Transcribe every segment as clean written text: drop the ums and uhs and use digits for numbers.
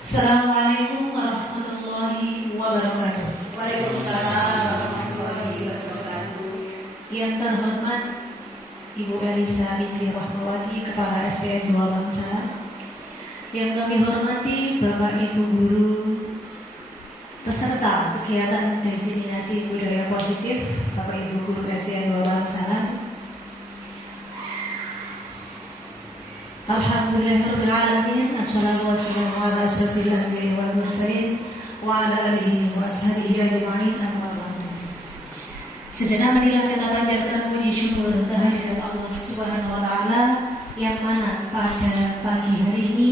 Assalamualaikum warahmatullahi wabarakatuh. Waalaikumsalam warahmatullahi wabarakatuh. Yang terhormat Ibu Elisa binti Rahmawati, Kepala SDN 2 Bangsalan. Yang kami hormati Bapak Ibu Guru, peserta kegiatan diseminasi budaya positif, Bapak Ibu Guru SDN 2 Bangsalan. Alhamdulillahirabbil alamin, assalatu wassalamu ala asyrofil anbiya'i wal mursalin wa ala alihi wa ashabihi ajma'in, amma ba'du. Sejenak marilah kita panjatkan puji syukur kehadirat Allah Subhanahu wa taala yang mana pada pagi hari ini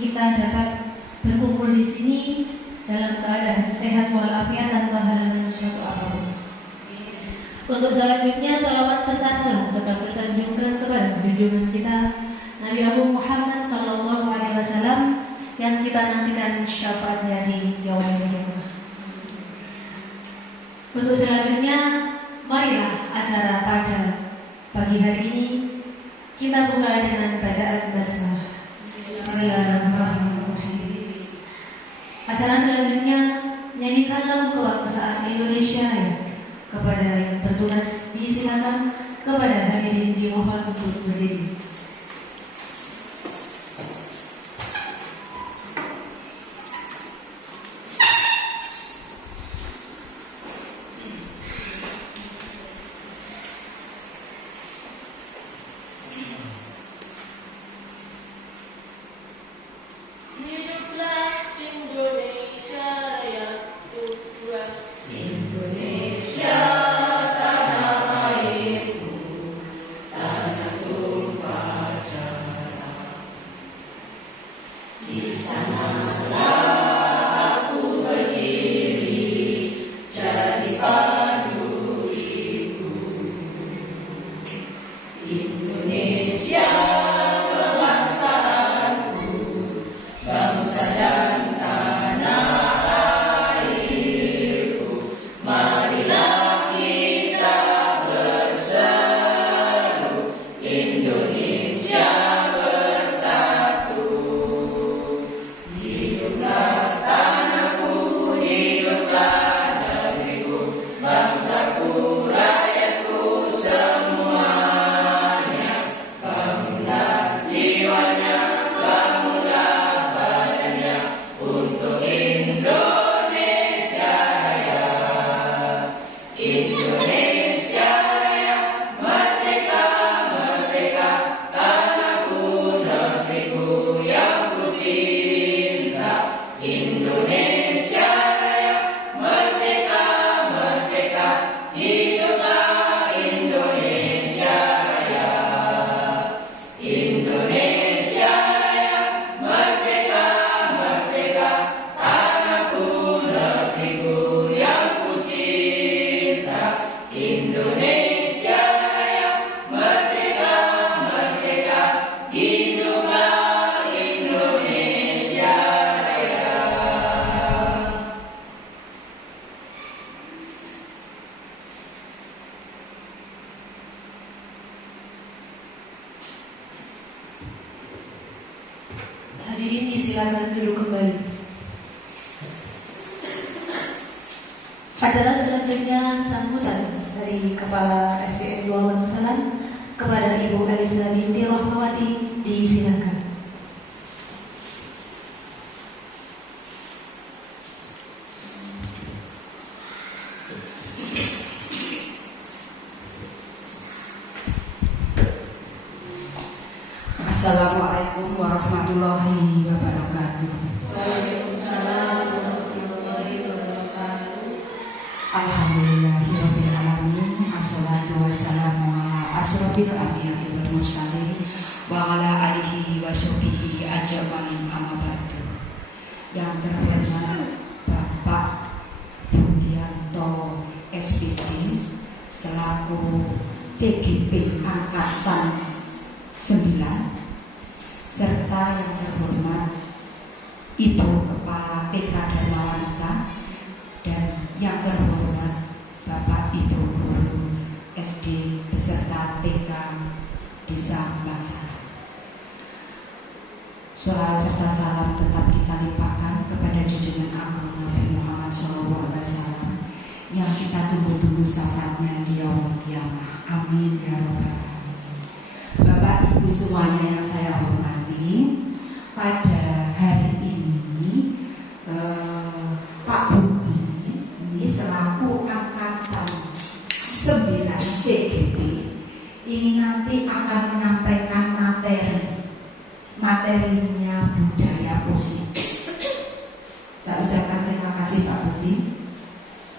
kita dapat berkumpul di sini dalam keadaan sehat walafiat tanpa halangan suatu apapun. Untuk selanjutnya salawat serta salam tetap tersanjungkan kepada junjungan kita Nabi Abu Muhammad Sallallahu Alaihi Wasallam yang kita nantikan syafaatnya di yaumil qiyamah. Untuk selanjutnya, marilah acara pada pagi hari ini kita buka dengan bacaan basmalah. Bismillahirrahmanirrahim. Acara selanjutnya, nyanyikan lagu kebangsaan Indonesia ya. Kepada yang bertugas disilakan, kepada hadirin dimohon untuk berdiri. Hadirin disilakan duduk kembali. Acara selanjutnya sambutan dari Kepala SDN 2 Bangsalan kepada Ibu Elisa binti Rahmawati, disilakan. Assalamualaikum warahmatullahi wabarakatuh. Waalaikumsalam warahmatullahi wabarakatuh. Alhamdulillahirabbil alamin, assalatu wassalamu ala asyrofil anbiya'i wal mursalin wa ala alihi wa sahbihi ajmain, amma ba'du. Yang terhormat Bapak Budianto SPD selaku CGP Angkatan 9, serta yang terhormat Ibu Kepala TK Dharma Wanita dan yang terhormat Bapak Ibu Guru SD beserta TK Desa Bangsalan. Salawat serta salam tetap kita limpahkan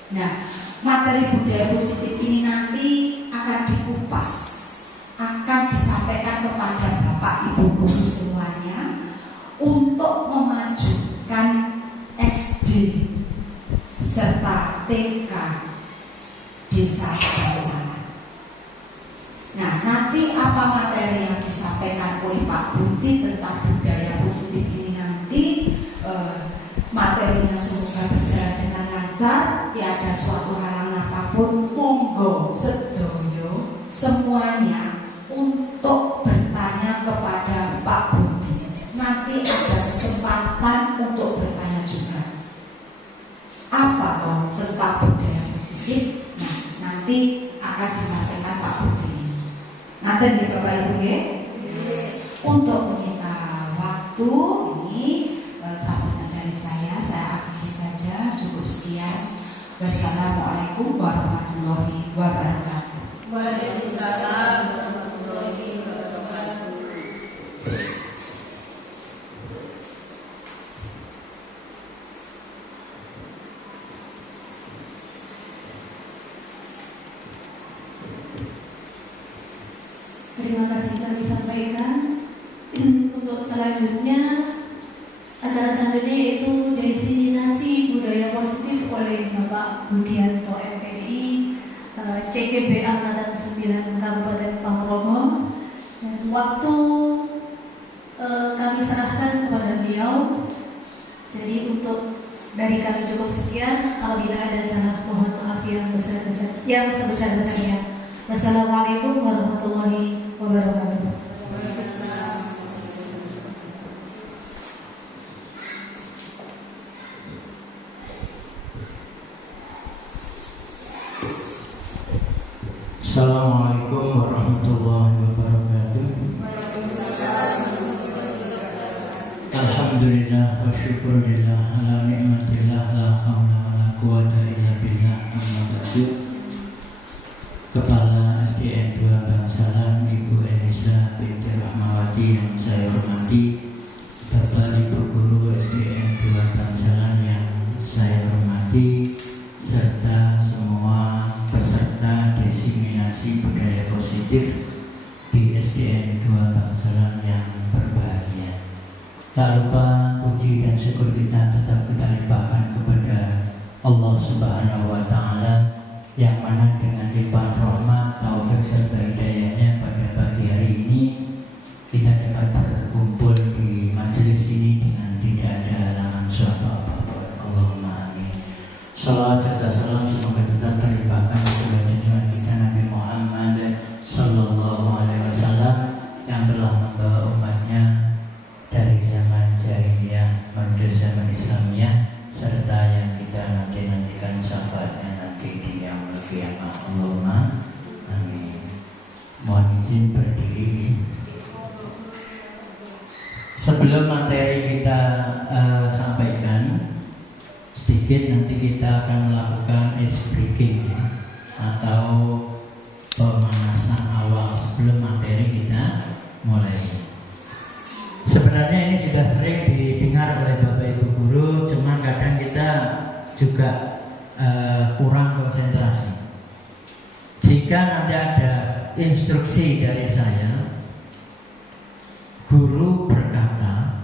Nah, materi budaya positif ini nanti akan dikupas, akan disampaikan kepada Bapak Ibu guru semuanya untuk memajukan SD serta TK desa-desa. Nah, nanti apa materi yang disampaikan oleh Pak Budi tentang budaya positif ini nanti materinya semoga berjalan dengan lancar, tiada suatu halangan apapun. Monggo sedoyo semuanya untuk bertanya kepada Pak Budi. Nanti ada kesempatan untuk bertanya juga. Apa toh tentang budaya positif? Nah, nanti akan disampaikan Pak Budi. Nanti nih Bapak Ibu ya. Untuk menyita waktu ini sambutan dari saya akhiri saja, cukup sekian. Wassalamualaikum warahmatullahi wabarakatuh. Waalaikumsalam warahmatullahi wabarakatuh. Terima kasih kami sampaikan. Untuk selanjutnya, acara selanjutnya yaitu diseminasi budaya positif oleh Bapak Budianto MPDI CGB Angkatan 9 Kabupaten Ponorogo. Dan waktu kami serahkan kepada beliau. Jadi untuk dari kami cukup sekian. Apabila ada salah, mohon maaf yang sebesar-besarnya. Wassalamualaikum warahmatullahi wabarakatuh. Assalamualaikum warahmatullahi wabarakatuh. Alhamdulillah wa syukurillah ala ni'matillah la haula wa la quwata illa billah amma ba'du. Kepala SDN 2 Bangsalan Ibu Elisa binti Rahmawati yang saya hormati, Bapak Ibu Guru SDN 2 Bangsalan yang saya hormati, serta semua peserta diseminasi budaya positif di SDN 2 Bangsalan yang berbahagia. Tak lupa puji dan syukur kita tetap kita limpahkan kepada Allah Subhanahu wa Ta'ala, yang mana dengan limpahan rahmat, taufik serta hidayahnya pada pagi hari ini kita dapat berkumpul di majelis ini dengan tidak ada halangan suatu apapun. Allahumma amin. Salawat serta salam semoga tetap terlimpahkan kepada junjungan kita Nabi Muhammad Sallallahu Alaihi Wasallam yang telah membawa umatnya dari zaman jahiliyah menuju zaman Islamiyah, serta yang kita nantikan syafaatnya nanti di yaumul qiyamah. Allahumma amin. Mohon izin berdiri. Sebelum materi kita sampaikan sedikit, nanti kita akan melakukan ice breaking atau pemanasan awal sebelum materi kita mulai. Sebenarnya ini sudah sering didengar oleh Bapak Ibu Guru, cuman kadang kita juga kurang konsentrasi. Jika nanti ada instruksi dari saya, guru berkata,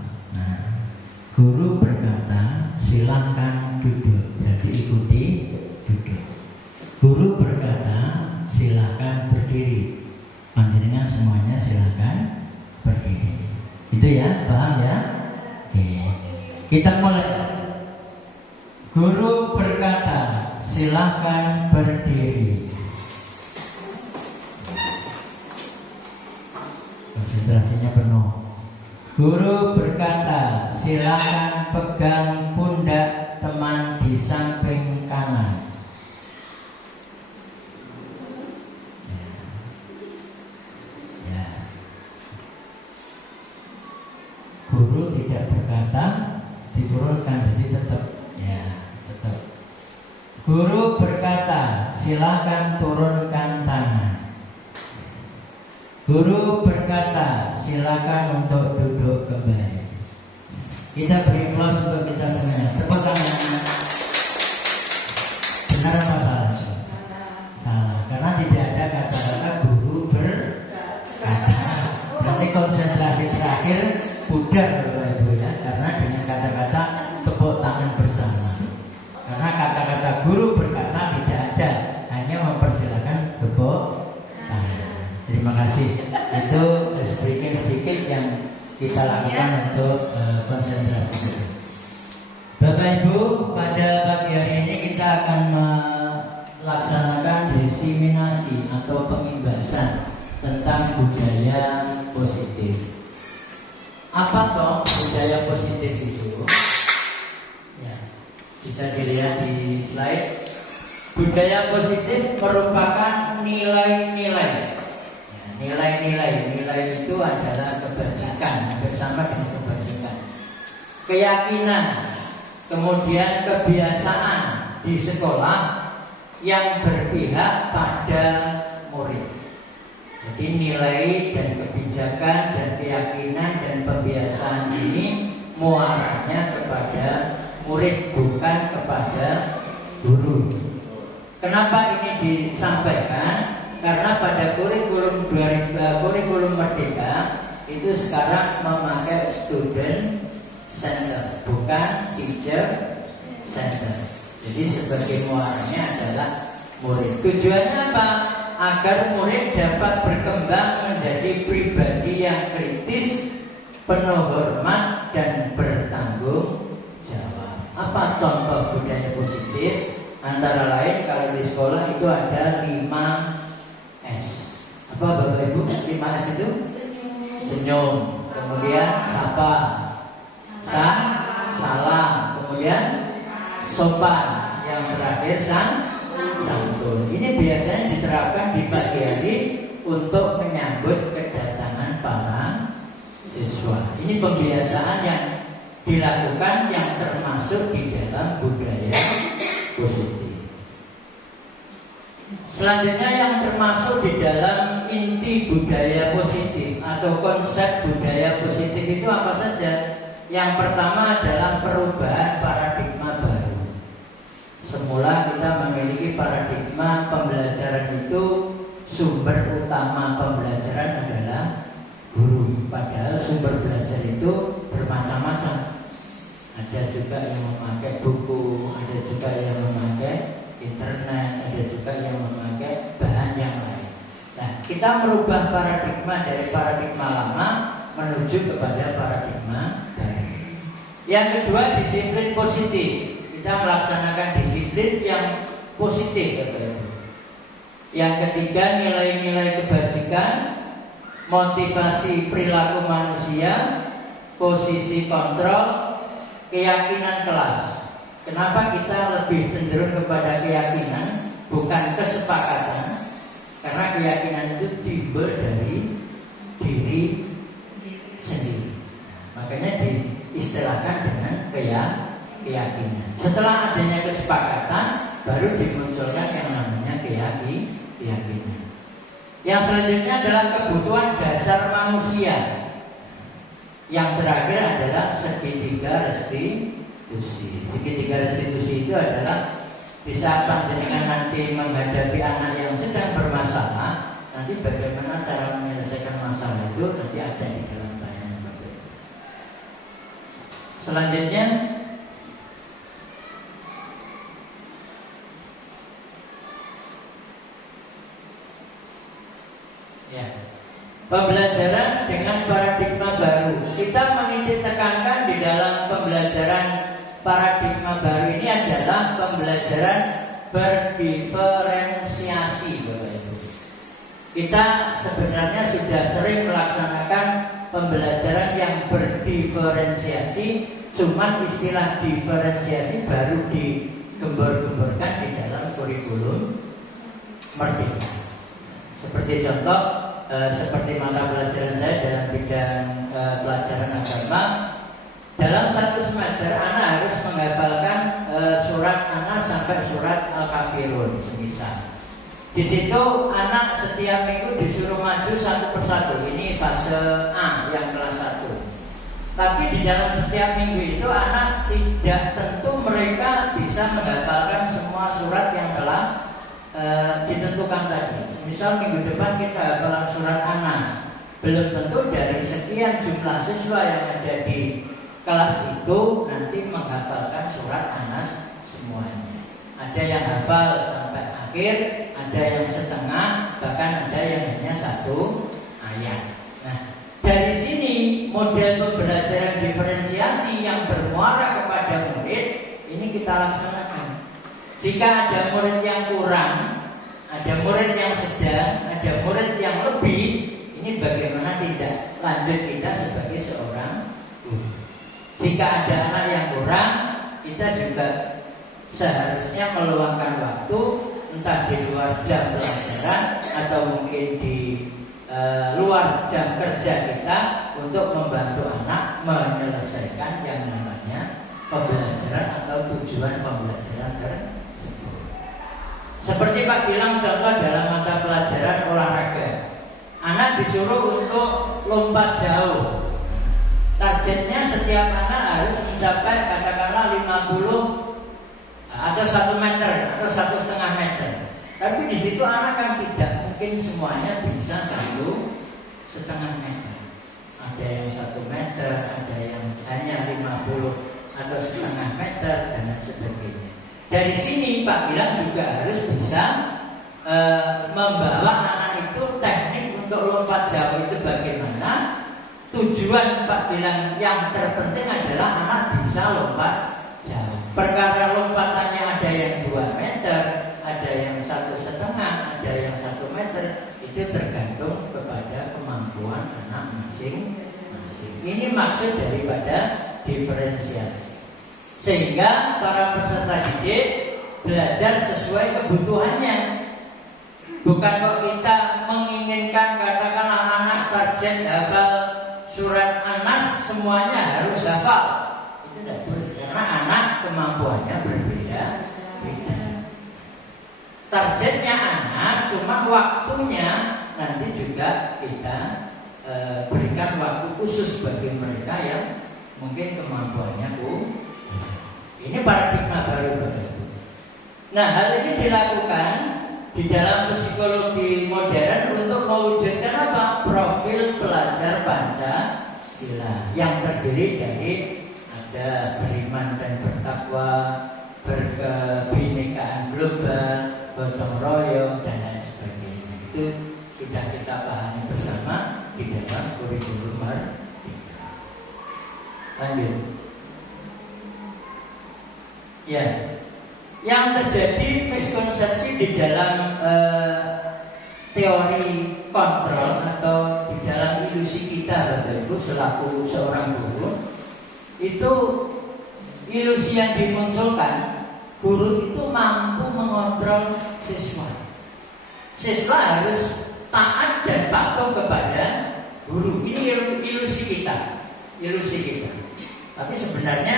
silakan duduk. Jadi ikuti duduk. Guru berkata, silakan berdiri. Panjenengan semuanya silakan berdiri. Itu ya, paham ya? Oke. Kita mulai. Guru berkata, silakan berdiri. Konsentrasinya penuh. Guru berkata, silakan pegang pundak teman di samping kanan. Ya. Guru tidak berkata diturunkan, jadi tetap. Guru berkata, silakan turunkan tangan. Guru berkata, silakan untuk duduk kembali. Kita beri aplaus untuk kita semuanya. Tepuk tangan. Benar kata-kata tepuk tangan bersama. Karena kata-kata guru berkata tidak ada, hanya mempersilahkan tepuk tangan. Terima kasih. Itu sedikit yang kita lakukan untuk konsentrasi. Bapak Ibu, pada pagi hari ini kita akan melaksanakan diseminasi atau pengimbasan tentang budaya positif. Apa toh budaya positif itu? Ya, bisa dilihat di slide. Budaya positif merupakan nilai-nilai. Ya, nilai itu adalah kebajikan, bersama dengan kebajikan, keyakinan, kemudian kebiasaan di sekolah yang berpihak pada murid. Jadi nilai dan kebijakan dan keyakinan dan kebiasaan ini muaranya kepada murid, bukan kepada guru. Kenapa ini disampaikan? Karena pada kurikulum Merdeka itu sekarang memakai student center, bukan teacher center. Jadi sebagai muaranya adalah murid. Tujuannya apa? Agar murid dapat berkembang menjadi pribadi yang kritis, penuh hormat dan bertanggung jawab. Apa contoh budaya positif? Antara lain kalau di sekolah itu ada 5S. Apa Bapak Ibu? 5S itu? Senyum. Kemudian sapa, salam. Kemudian sopan. Yang terakhir santun. Ini biasanya diterapkan di pagi hari untuk menyambut kedatangan para siswa. Ini pembiasaan yang dilakukan yang termasuk di dalam budaya positif. Selanjutnya yang termasuk di dalam inti budaya positif atau konsep budaya positif itu apa saja? Yang pertama adalah perubahan paradigma baru. Semula kita memiliki paradigma pembelajaran itu sumber utama pembelajaran adalah guru. Padahal sumber belajar itu bermacam-macam. Ada juga yang memakai buku, ada juga yang memakai internet, ada juga yang memakai bahan yang lain. Nah, kita merubah paradigma dari paradigma lama menuju kepada paradigma baru. Yang kedua, disiplin positif. Kita melaksanakan disiplin yang positif, Bapak Ibu. Yang ketiga, nilai-nilai kebajikan, motivasi perilaku manusia, posisi kontrol, keyakinan kelas. Kenapa kita lebih cenderung kepada keyakinan, bukan kesepakatan? Karena keyakinan itu timbul dari diri sendiri. Makanya diistilahkan dengan keyakinan. Setelah adanya kesepakatan, baru dimunculkan yang namanya keyakinan. Yang selanjutnya adalah kebutuhan dasar manusia. Yang terakhir adalah segitiga restitusi. Segitiga restitusi itu adalah di saat panjenengan nanti menghadapi anak yang sedang bermasalah, nanti bagaimana cara menyelesaikan masalah itu nanti ada di dalam bayangan Bapak. Selanjutnya ya, pembelajaran dengan paradigma baru. Kita menitik tekankan di dalam pembelajaran paradigma baru ini adalah pembelajaran berdiferensiasi, Bapak Ibu. Kita sebenarnya sudah sering melaksanakan pembelajaran yang berdiferensiasi, cuman istilah diferensiasi baru digembor-gemborkan di dalam kurikulum Merdeka. Seperti contoh, seperti mata pelajaran saya dalam bidang pelajaran agama, dalam satu semester anak harus menghafalkan surat An-Nas sampai surat Al-Kafirun semisal. Di situ anak setiap minggu disuruh maju satu persatu. Ini fase A yang kelas 1. Tapi di dalam setiap minggu itu anak tidak tentu mereka bisa menghafalkan semua surat yang telah ditentukan tadi. Misal minggu depan kita hafalan surat An-Nas, belum tentu dari sekian jumlah siswa yang ada di kelas itu nanti menghafalkan surat An-Nas semuanya. Ada yang hafal sampai akhir, ada yang setengah, bahkan ada yang hanya 1 ayat. Nah, dari sini model pembelajaran diferensiasi yang bermuara kepada murid ini kita laksanakan. Jika ada murid yang kurang, ada murid yang sedang, ada murid yang lebih, ini bagaimana tindak lanjut kita sebagai seorang guru. Jika ada anak yang kurang, kita juga seharusnya meluangkan waktu, entah di luar jam pelajaran atau mungkin di luar jam kerja kita, untuk membantu anak menyelesaikan yang namanya pembelajaran atau tujuan pembelajaran tersebut. Seperti Pak Gilang contoh dalam mata pelajaran olahraga, anak disuruh untuk lompat jauh. Targetnya setiap anak harus mencapai katakanlah 50 atau 1 meter atau 1,5 meter. Tapi di situ anak kan tidak mungkin semuanya bisa 1,5 meter. Ada yang 1 meter, ada yang hanya 50 atau 1,5 meter dan lain sebagainya. Dari sini Pak Gilang juga harus bisa membawa anak itu teknik untuk lompat jauh itu bagaimana. Tujuan Pak Gilang yang terpenting adalah anak bisa lompat jauh. Perkara lompatannya ada yang 2 meter, ada yang 1,5, ada yang 1 meter, itu tergantung kepada kemampuan anak masing-masing. Ini maksud daripada diferensiasi. Sehingga para peserta didik belajar sesuai kebutuhannya. Bukan kok kita menginginkan katakanlah anak target hafal surat An-Nas semuanya harus hafal. Itu tidak boleh, karena anak kemampuannya berbeda-beda. Targetnya anak, cuma waktunya nanti juga kita berikan waktu khusus bagi mereka yang mungkin kemampuannya ini paradigma baru begitu. Nah, hal ini dilakukan di dalam psikologi modern untuk mewujudkan apa? Profil pelajar Pancasila yang terdiri dari ada beriman dan bertakwa, berkebinekaan global, gotong royong dan lain sebagainya. Itu sudah kita pahami bersama di dalam kurikulum Merdeka. Lanjut. Ya, yang terjadi miskonsepsi di dalam teori kontrol atau di dalam ilusi kita, Bapak Ibu, selaku seorang guru, itu ilusi yang dimunculkan guru itu mampu mengontrol siswa. Siswa harus taat dan patuh kepada guru. Ini ilusi kita, Tapi sebenarnya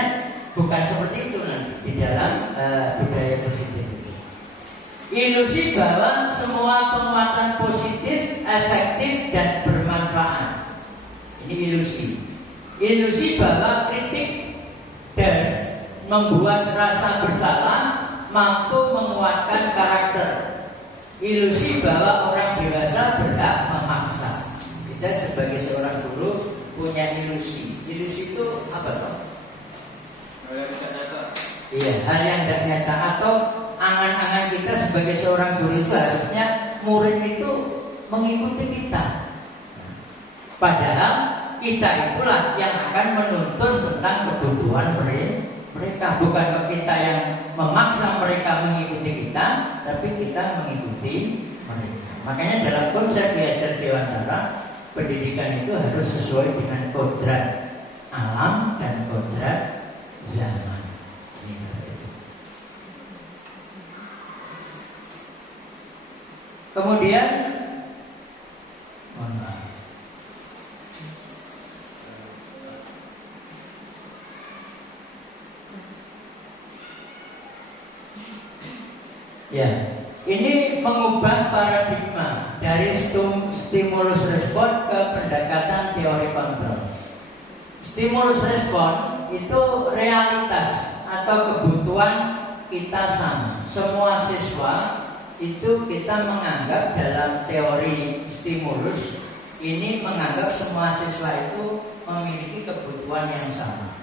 bukan seperti itu nanti di dalam budaya positif. Ilusi bahwa semua penguatan positif, efektif dan bermanfaat. Ini ilusi. Ilusi bahwa kritik dan membuat rasa bersalah mampu menguatkan karakter. Ilusi bahwa orang dewasa berhak memaksa. Kita sebagai seorang guru punya ilusi. Ilusi itu apa toh? Iya, hal yang tidak nyata atau angan-angan kita sebagai seorang guru itu harusnya murid itu mengikuti kita. Padahal kita itulah yang akan menuntun tentang kebutuhan mereka. Bukan kita yang memaksa mereka mengikuti kita, tapi kita mengikuti mereka. Makanya dalam konsep belajar dewantara, pendidikan itu harus sesuai dengan kodrat alam dan kodrat zaman. Kemudian ya, ini mengubah paradigma dari stimulus respon ke pendekatan teori kontrol. Stimulus respon itu realitas atau kebutuhan kita sama. Semua siswa itu kita menganggap dalam teori stimulus ini menganggap semua siswa itu memiliki kebutuhan yang sama.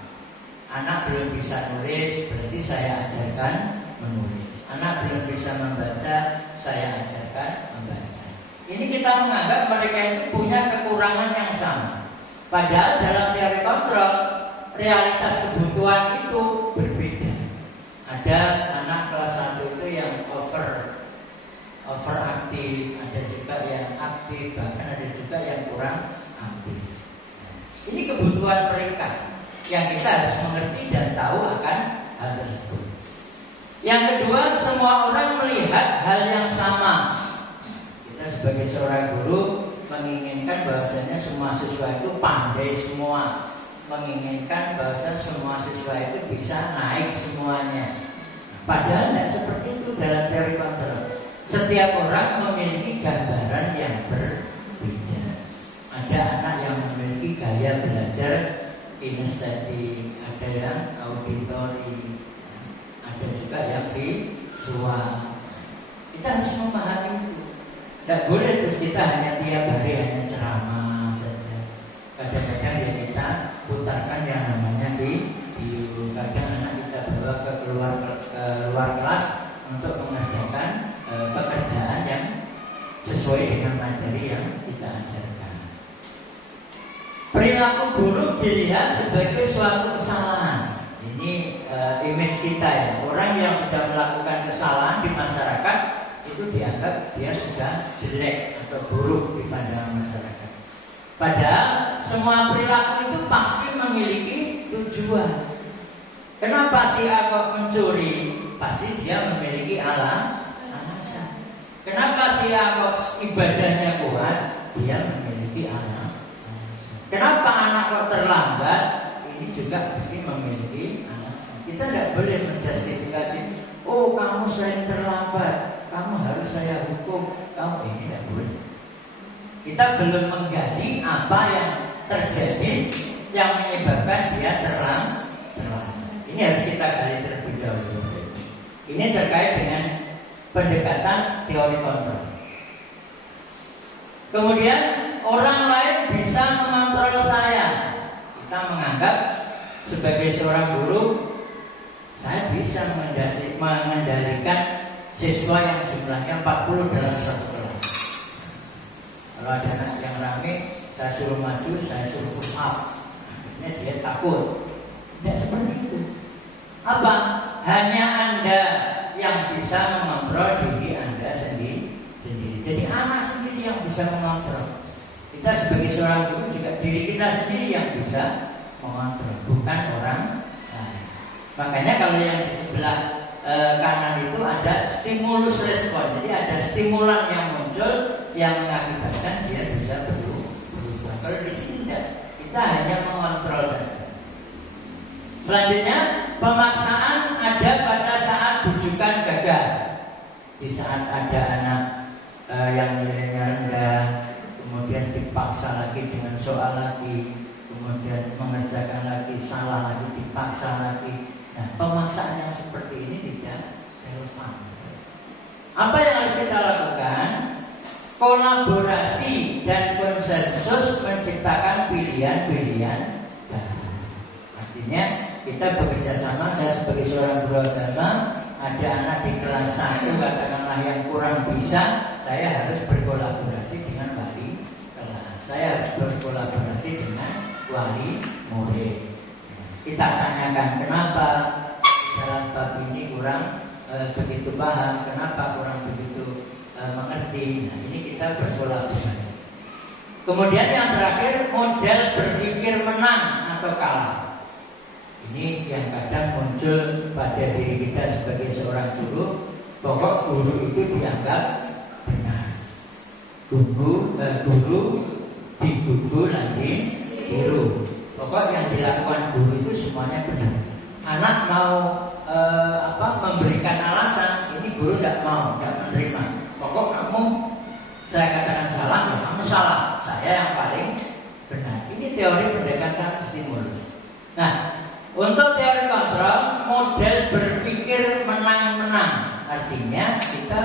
Anak belum bisa nulis, berarti saya ajarkan menulis. Anak belum bisa membaca, saya ajarkan membaca. Ini kita menganggap mereka itu punya kekurangan yang sama. Padahal dalam teori kontrol, realitas kebutuhan itu berbeda. Ada anak kelas 1 itu yang overaktif, ada juga yang aktif, bahkan ada juga yang kurang aktif. Ini kebutuhan mereka yang kita harus mengerti dan tahu akan hal tersebut. Yang kedua, semua orang melihat hal yang sama. Kita sebagai seorang guru menginginkan bahwasanya semua siswa itu pandai semua, menginginkan bahwa semua siswa itu bisa naik semuanya. Padahal tidak seperti itu dalam teori kontrol. Setiap orang memiliki gambaran yang berbeda. Ada anak yang memiliki gaya belajar kinestetik, ada yang auditori, ada juga yang visual. Kita harus memahami itu. Tidak boleh terus kita hanya tiap hari hanya ceramah saja. Kadang-kadang ya kita putarkan yang namanya video. Kadang anak kita bawa ke luar kelas untuk mengerjakan pekerjaan yang sesuai dengan materi yang kita ajarkan. Perilaku buruk dilihat sebagai suatu kesalahan. Ini image kita ya. Orang yang sudah melakukan kesalahan di masyarakat itu dianggap dia sudah jelek atau buruk di pandangan masyarakat. Padahal semua perilaku itu pasti memiliki tujuan. Kenapa si A kok mencuri? Pasti dia memiliki alasan. Kenapa si A kok ibadahnya kuat? Dia memiliki alasan. Kenapa anak kok terlambat? Ini juga pasti memiliki alasan. Kita tidak boleh menjustifikasi. Oh, kamu sering terlambat, kamu harus saya hukum. Kamu ini tidak boleh. Kita belum menggali apa yang terjadi yang menyebabkan dia terlambat. Ini harus kita gali terlebih dahulu. Ini terkait dengan pendekatan teori kontrol. Kemudian orang lain bisa mengontrol saya. Kita menganggap sebagai seorang guru, saya bisa mengendalikan siswa yang jumlahnya 40 dalam satu kelas. Kalau ada anak yang rame, saya suruh maju, saya suruh push up. Akhirnya dia takut. Tidak seperti itu. Apa? Hanya Anda yang bisa mengontrol diri Anda sendiri. Jadi anak sendiri yang bisa mengontrol. Kita sebagai seorang guru juga diri kita sendiri yang bisa mengontrol, bukan orang lain. Makanya kalau yang di sebelah kanan itu ada stimulus respon. Jadi ada stimulan yang muncul yang mengakibatkan dia bisa berubah. Kalau di sini tidak, kita hanya mengontrol saja. Selanjutnya, pemaksaan ada pada saat bujukan gagal. Di saat ada anak yang nilainya rendah, kemudian dipaksa lagi dengan soal lagi, kemudian mengerjakan lagi, salah lagi, dipaksa lagi. Nah, pemaksaan yang seperti ini tidak relevan. Apa yang harus kita lakukan? Kolaborasi dan konsensus menciptakan pilihan-pilihan baru. Artinya kita bekerja sama. Saya sebagai seorang guru agama, ada anak di kelas 1 katakanlah yang kurang bisa, saya harus berkolaborasi dengan wali kelas. Saya harus berkolaborasi dengan wali murid. Kita tanyakan kenapa dalam bab ini kurang begitu paham, kenapa kurang begitu mengerti. Nah, ini kita berkolaborasi. Kemudian yang terakhir, model berpikir menang atau kalah. Ini yang kadang muncul pada diri kita sebagai seorang guru. Pokok guru itu dianggap benar. Guru digugu lagi tiru. Pokok yang dilakukan guru itu semuanya benar. Anak mau memberikan alasan, ini guru tidak mau, tidak menerima. Pokok kamu, saya katakan salah, ya kamu salah. Saya yang paling benar. Ini teori pendekatan stimulus. Nah, untuk teori kontrol, model berpikir menang-menang. Artinya kita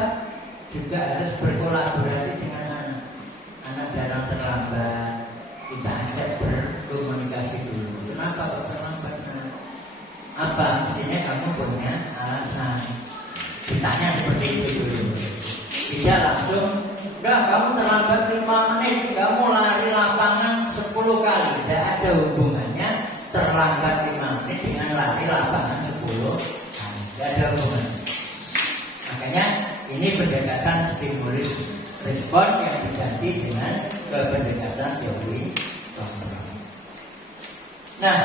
juga harus berkolaborasi dengan anak. Anak datang terlambat, kita ajak berkomunikasi dulu. Kenapa kok terlambat? apa mestinya kamu punya alasan. Ditanya seperti itu dulu. Tidak langsung, enggak, kamu terlambat 5 menit, kamu lari lapangan 10 kali. Tidak ada hubungannya terlambat 5 menit dengan lari lapangan 10 kali. Tidak ada hubungan. Makanya ini pendekatan stimulus respon yang diganti dengan pendekatan teori kontrol. Nah,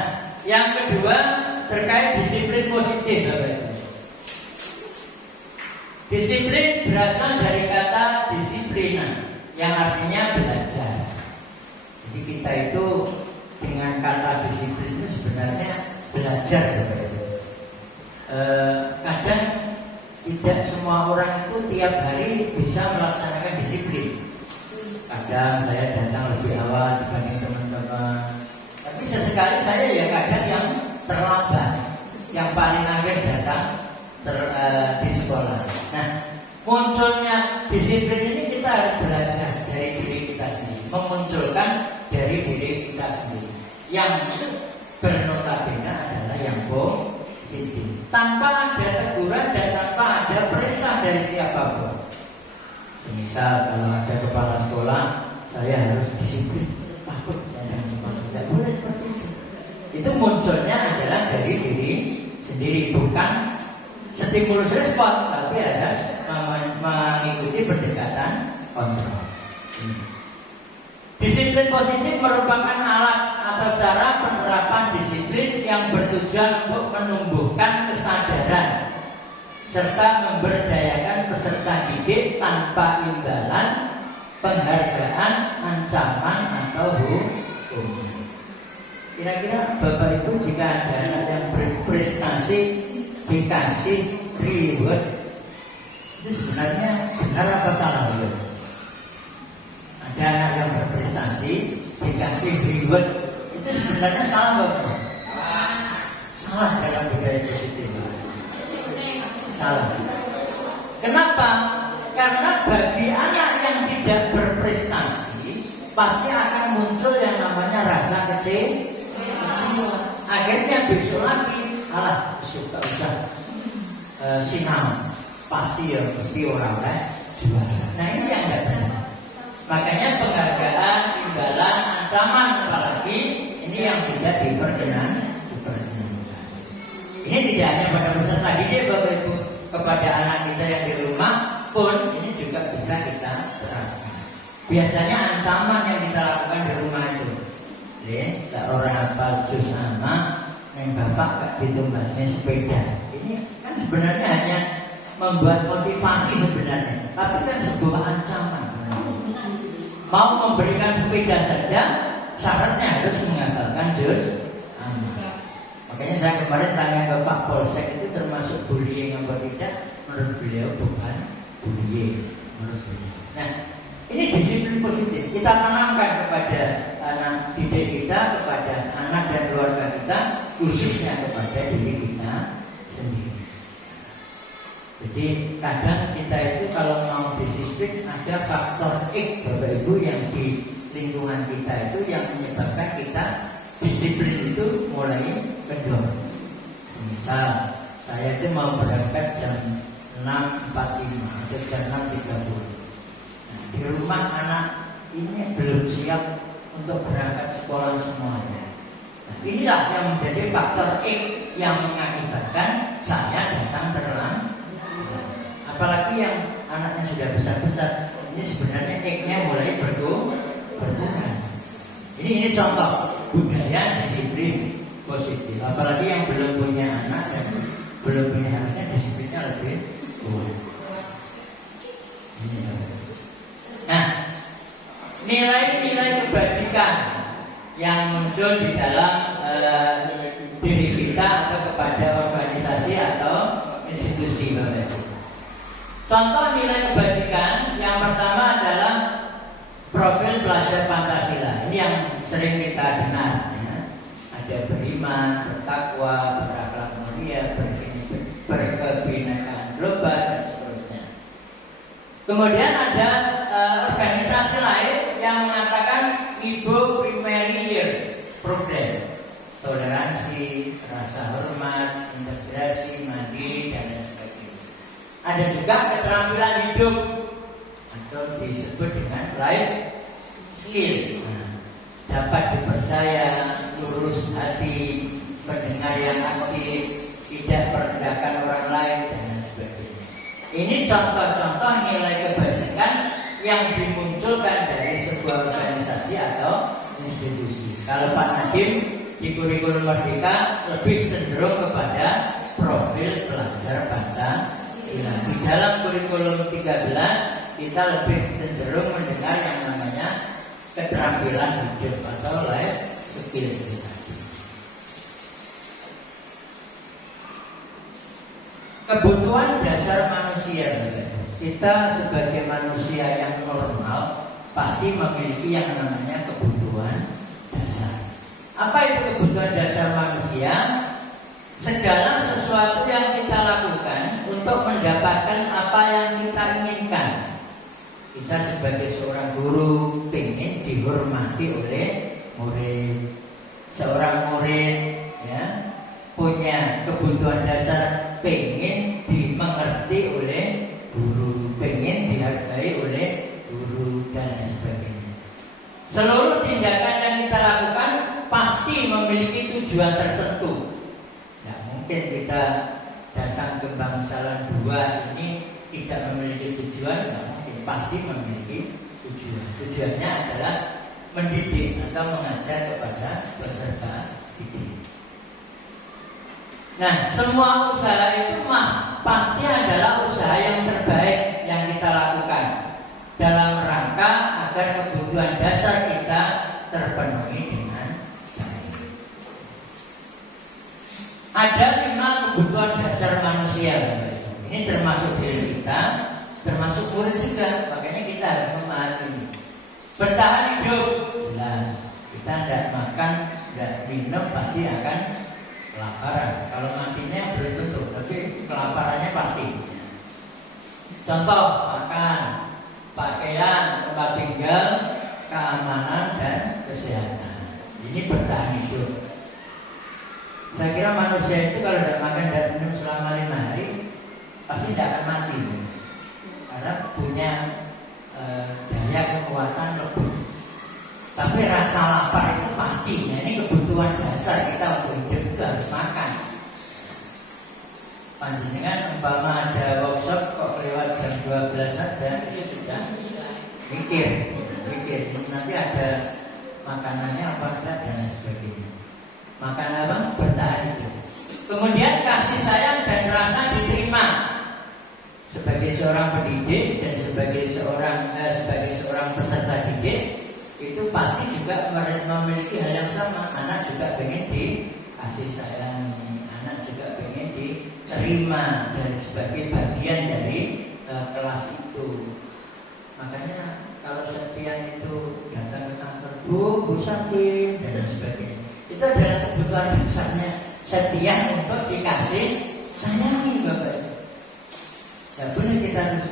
yang kedua terkait disiplin positif, Bapak Ibu. Disiplin berasal dari kata disiplina, yang artinya belajar. Jadi kita itu dengan kata disiplin itu sebenarnya belajar, Bapak Ibu. Kadang tidak semua orang itu tiap hari bisa melaksanakan disiplin. Kadang saya datang lebih awal dibanding teman-teman. Tapi sesekali saya ya kadang yang terlambat, yang paling akhir datang di sekolah. Nah, munculnya disiplin ini kita harus belajar dari diri kita sendiri, memunculkan dari diri kita sendiri. Yang bernotabene adalah yang positif, tanpa ada teguran dan tanpa ada perintah dari siapapun. Misal kalau ada kepala sekolah, saya harus disiplin, takut saya tidak boleh seperti itu. Itu munculnya adalah dari diri sendiri, bukan stimulus respon, tapi harus mengikuti pendekatan kontrol. Disiplin positif merupakan alat atau cara penerapan disiplin yang bertujuan untuk menumbuhkan kesadaran serta memberdayakan peserta didik tanpa imbalan, penghargaan, ancaman atau hukuman. Kira-kira Bapak Ibu jika ada anak yang berprestasi dikasih reward, itu sebenarnya benar apa salah? Ada anak yang berprestasi dikasih reward, itu sebenarnya salah Bapak? Salah dalam budaya positif. Salah. Kenapa? Karena bagi anak yang tidak berprestasi pasti akan muncul yang namanya rasa kecewa. Akhirnya besok lagi, alah suka usah sinam, pasti ya mesti orang juara. Nah ini yang nggak benar. Makanya penghargaan, imbalan, ancaman apalagi ini yang tidak diperkenankan. Ini tidak hanya pada peserta didik Bapak Ibu, kepada anak kita yang di rumah pun ini juga bisa kita terapkan. Biasanya ancaman yang kita lakukan di rumah itu, tak orang apa jus sama, yang bapak gak ditumbasnya sepeda. Ini kan sebenarnya hanya membuat motivasi sebenarnya, tapi kan sebuah ancaman. Mau memberikan sepeda saja, syaratnya harus mengagalkan jus. Makanya saya kemarin tanya ke Pak Polsek itu termasuk bullying atau tidak? Menurut beliau bukan bullying, menurut beliau. Nah, ini disiplin positif. Kita tanamkan kepada anak didik kita, kepada anak dan keluarga kita, khususnya kepada diri kita sendiri. Jadi kadang kita itu kalau mau disiplin ada faktor X Bapak Ibu yang di lingkungan kita itu yang menyebabkan kita disiplin itu mulai kendor. Misal saya itu mau berangkat jam 6.45 atau jam 6.30. Nah, di rumah anak ini belum siap untuk berangkat sekolah semuanya. Nah, inilah yang menjadi faktor X yang mengakibatkan saya datang terlambat. Apalagi yang anaknya sudah besar-besar, ini sebenarnya X-nya mulai berkurang. Ini contoh budaya disiplin positif. Apalagi yang belum punya anak dan belum punya, harusnya disiplinnya lebih kuat. Nah, nilai-nilai kebajikan yang muncul di dalam diri kita atau kepada organisasi atau institusi. Contoh nilai kebajikan yang pertama adalah profil pelajar Pancasila. Ini yang sering kita dengar, ya. Ada beriman, bertakwa, berakhlak mulia, berkebinekaan global dan seterusnya. Kemudian ada organisasi lain yang mengatakan Ibu Primary Year Program, toleransi, rasa hormat, integrasi, mandiri, dan lain sebagainya. Ada juga keterampilan hidup atau disebut dengan life skill. Dapat dipercaya, lurus hati, mendengar yang aktif, tidak merendahkan orang lain, dan lain sebagainya. Ini contoh-contoh nilai kebajikan yang dimunculkan dari sebuah organisasi atau institusi. Kalau Pak Nadiem di kurikulum Merdeka lebih cenderung kepada profil pelajar Pancasila. Di dalam kurikulum 13 kita lebih cenderung mendengar yang namanya keterampilan hidup atau life skill. Kebutuhan dasar manusia. Kita sebagai manusia yang normal pasti memiliki yang namanya kebutuhan dasar. Apa itu kebutuhan dasar manusia? Segala sesuatu yang kita lakukan untuk mendapatkan apa yang kita inginkan. Kita sebagai seorang guru ingin dihormati oleh murid. Seorang murid ya punya kebutuhan dasar, pengen dimengerti oleh guru, pengen dihargai oleh guru, dan lain sebagainya. Seluruh tindakan yang kita lakukan pasti memiliki tujuan tertentu. Tidak mungkin kita datang ke Bangsalan 2 ini tidak memiliki tujuan, tidak mungkin, pasti memiliki tujuan. Tujuannya adalah mendidik atau mengajar kepada peserta didik. Nah, semua usaha itu pasti adalah usaha yang terbaik yang kita lakukan dalam rangka agar kebutuhan dasar kita terpenuhi dengan baik. Ada 5 kebutuhan dasar manusia. Ini termasuk diri kita, termasuk murid juga. Makanya kita harus memahami. Bertahan hidup, jelas. Kita tidak makan, tidak minum, pasti akan kelaparan. Kalau matinya belum tentu, tapi kelaparannya pasti. Contoh, makan, pakaian, tempat tinggal, keamanan, dan kesehatan. Ini bertahan hidup. Saya kira manusia itu kalau tidak makan dan minum selama 5 hari pasti tidak akan mati, karena punya daya kekuatan lebih. Tapi rasa lapar itu pasti. Nah, ini kebutuhan dasar kita untuk hidup itu harus makan. Panjenengan umpama ada workshop kok lewat jam 12 saja, itu sudah mikir nanti ada makanannya apa enggak dan sebagainya. Makan apa? Bertahan hidup. Kemudian kasih sayang dan rasa diterima. Sebagai seorang pendidik dan sebagai seorang peserta didik, itu pasti juga memiliki hal yang sama. Anak juga pengen dikasih sayang, anak juga pengen diterima dan sebagai bagian dari kelas itu. Makanya kalau Septian itu datang ke kantor, Bu sakit dan sebagainya, itu adalah kebutuhan dasarnya Septian untuk dikasih sayangi, Bapak. Ya boleh kita harus,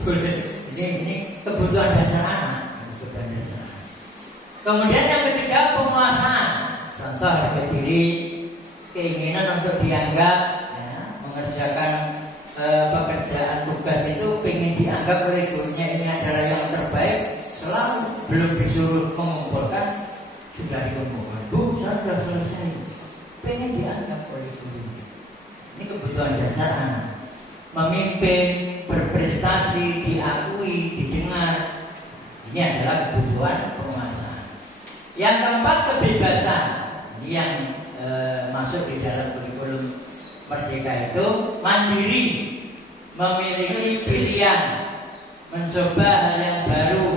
boleh. Ini kebutuhan dasar anak, kebutuhan dasar. Kemudian yang ketiga, penguasaan. Contoh harga diri, keinginan untuk dianggap, ya, mengerjakan pekerjaan tugas itu ingin dianggap oleh gurunya ini adalah yang terbaik. Selalu belum disuruh mengumpulkan, sudah dikumpulkan. Bu, saya sudah selesai. Pengen dianggap oleh guru. Ini kebutuhan dasar anak. Memimpin, berprestasi, diakui, didengar. Ini adalah kebutuhan penguasaan. Yang keempat, kebebasan. Ini yang masuk di dalam kurikulum Merdeka itu mandiri, memiliki pilihan, mencoba hal yang baru,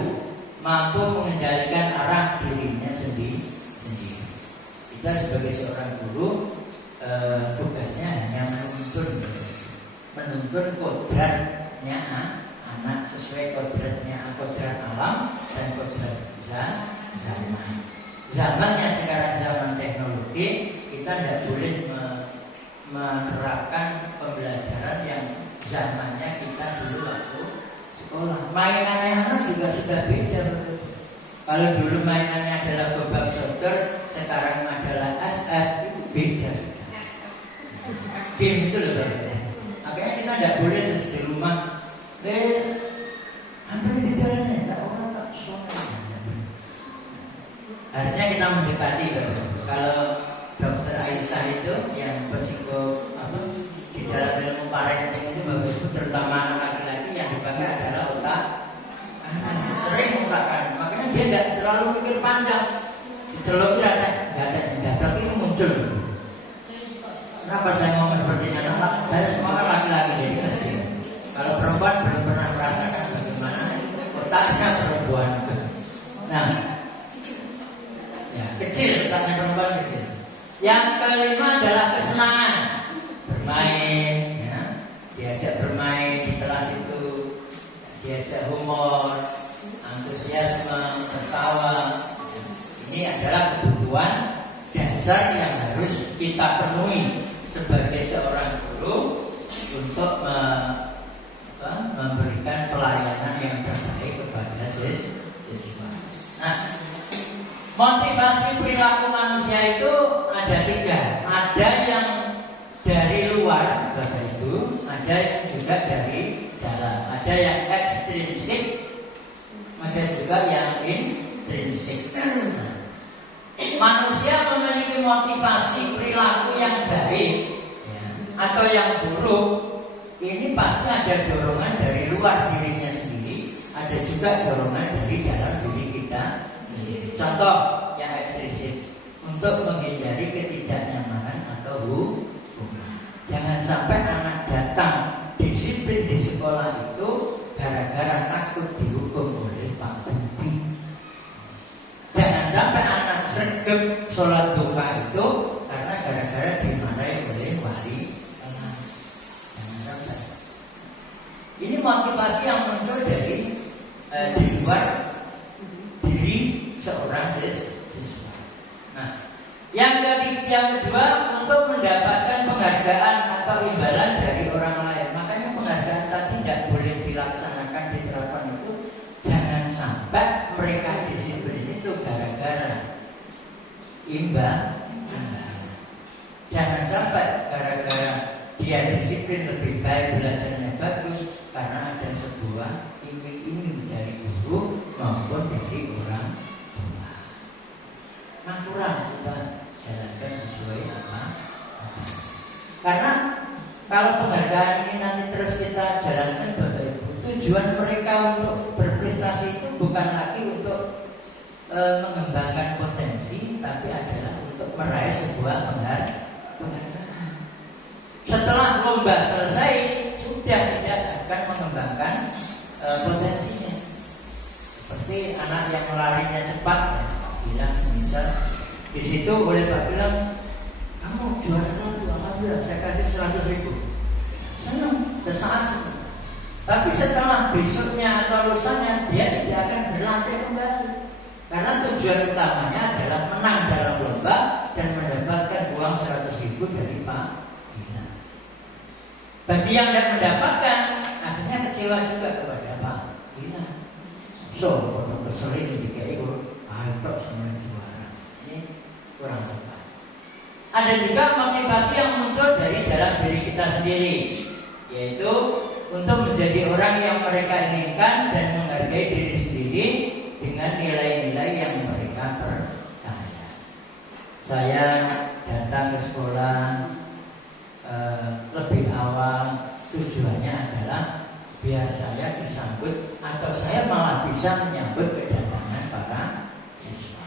mampu mengendalikan arah dirinya sendiri. Kita sebagai seorang guru tugasnya hanya menuntun kodratnya anak sesuai kodratnya alam dan kodrat zaman. Zamannya sekarang zaman teknologi, kita tidak boleh menerapkan pembelajaran yang zamannya kita dulu waktu sekolah. Mainannya anak juga sudah beda. Kalau dulu mainannya adalah gobak sodor, sekarang adalah SF, itu beda sudah. game itu loh Pak. Makanya kita tidak boleh terus di rumah hampir di jalan ya, tak orang tak suara. Artinya kita mendekati kalau Dokter Aisyah itu yang psiko di dalam ilmu parenting itu Bapak Ibu terutama anak laki-laki yang dipakai adalah otak sering otak kan, makanya dia tidak terlalu mikir panjang, dicelup tidak ada, tapi ini muncul. Kenapa saya ngomong seperti ini? Saya semua kan laki-laki jadi kecil. Kalau perempuan belum pernah merasakan bagaimana otaknya perempuan. Nah, ya, kecil otaknya perempuan kecil. Yang kelima adalah kesenangan, bermain, ya. Diajak bermain di kelas itu, diajak humor, antusiasme, tertawa. Ini adalah kebutuhan dasar yang harus kita penuhi sebagai seorang guru untuk memberikan pelayanan yang terbaik kepada siswa. Nah, motivasi perilaku manusia itu ada 3. Ada yang dari luar, Bapak Ibu, ada yang juga dari dalam. Ada yang ekstrinsik, ada juga yang intrinsik. Manusia memiliki motivasi perilaku yang baik atau yang buruk. Ini pasti ada dorongan dari luar dirinya sendiri, ada juga dorongan dari dalam diri kita sendiri. Contoh yang ekstrinsik, untuk menghindari ketidaknyamanan atau hukuman. Jangan sampai anak datang disiplin di sekolah itu gara-gara takut dihukum oleh Pak Budi. Jangan sampai anak sregep sholat duha itu karena gara-gara dimarahi oleh wali. Jangan sampai. Ini motivasi yang muncul dari di luar diri seorang siswa. Nah, yang kedua untuk mendapatkan penghargaan atau imbalan dari orang lain. Makanya penghargaan tadi tidak boleh dilaksanakan diterapkan itu. Jangan sampai mereka disiplin itu gara-gara imbal. Jangan sampai gara-gara dia disiplin lebih baik, belajarnya bagus karena ada sebuah iming-iming dari guru maupun dari orang tua. Natural kita jalankan sesuai apa. Karena kalau penghargaan ini nanti terus kita jalankan Bapak Ibu, tujuan mereka untuk berprestasi itu bukan lagi untuk mengembangkan potensi, tapi adalah untuk meraih sebuah penghargaan. Setelah lomba selesai, sudah tidak akan mengembangkan potensinya. Seperti anak yang larinya cepat, bilang semisal di situ oleh Pak bilang, kamu juara itu alhamdulillah saya kasih 100.000. Senang, sesaat senang. Tapi setelah besoknya atau lusanya dia tidak akan berlatih kembali. Karena tujuan utamanya adalah menang dalam lomba dan mendapatkan uang 100.000 dari Pak Bina. Bagi yang tidak mendapatkan, akhirnya kecewa juga kepada Pak Bina. So, untuk keseling jika itu, ayo semua juara. Ini kurang tepat. Ada juga motivasi yang muncul dari dalam diri kita sendiri, yaitu untuk menjadi orang yang mereka inginkan dan menghargai diri sendiri dengan nilai-nilai yang mereka percaya. Saya datang ke sekolah lebih awal, tujuannya adalah biar saya disambut atau saya malah bisa menyambut kedatangan para siswa.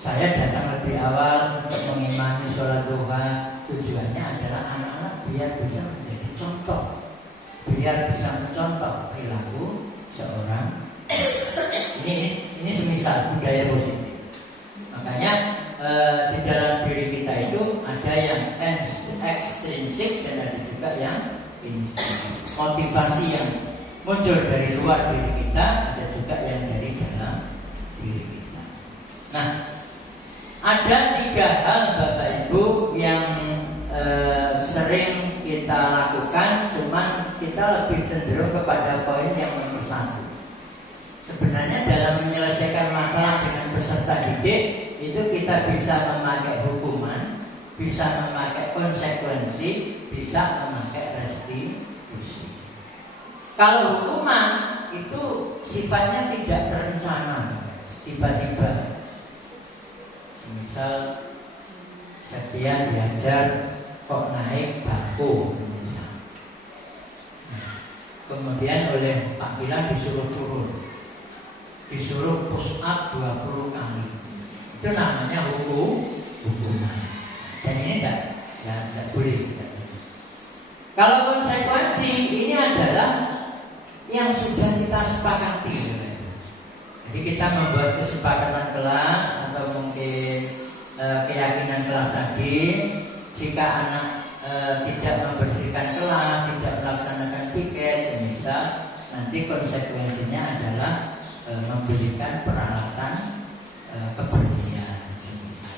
Saya datang lebih awal untuk mengimani sholat duha. Tujuannya adalah anak-anak biar bisa menjadi contoh, biar bisa mencontoh perilaku seorang. Ini semisal budaya positif. Makanya di dalam diri kita itu ada yang ekstrinsik dan ada juga yang intrinsik. Motivasi yang muncul dari luar diri kita, ada juga yang dari dalam diri kita. Nah, ada 3 hal Bapak Ibu yang sering kita lakukan, cuman kita lebih cenderung kepada poin yang nomor 1. Sebenarnya dalam menyelesaikan masalah dengan peserta didik itu kita bisa memakai hukuman, bisa memakai konsekuensi, bisa memakai restitusi. Kalau hukuman itu sifatnya tidak terencana, tiba-tiba. Misal sekian diajar kok naik baku, misal. Kemudian oleh Pak Bilang disuruh turun, disuruh push up 20 kali. Itu namanya hukuman. Dan ini tidak boleh. Kalau konsekuensi ini adalah yang sudah kita sepakati. Jadi kita membuat kesepakatan kelas atau mungkin keyakinan kelas tadi, jika anak tidak membersihkan kelas, tidak melaksanakan piket, semisal nanti konsekuensinya adalah membelikan peralatan kebersihan.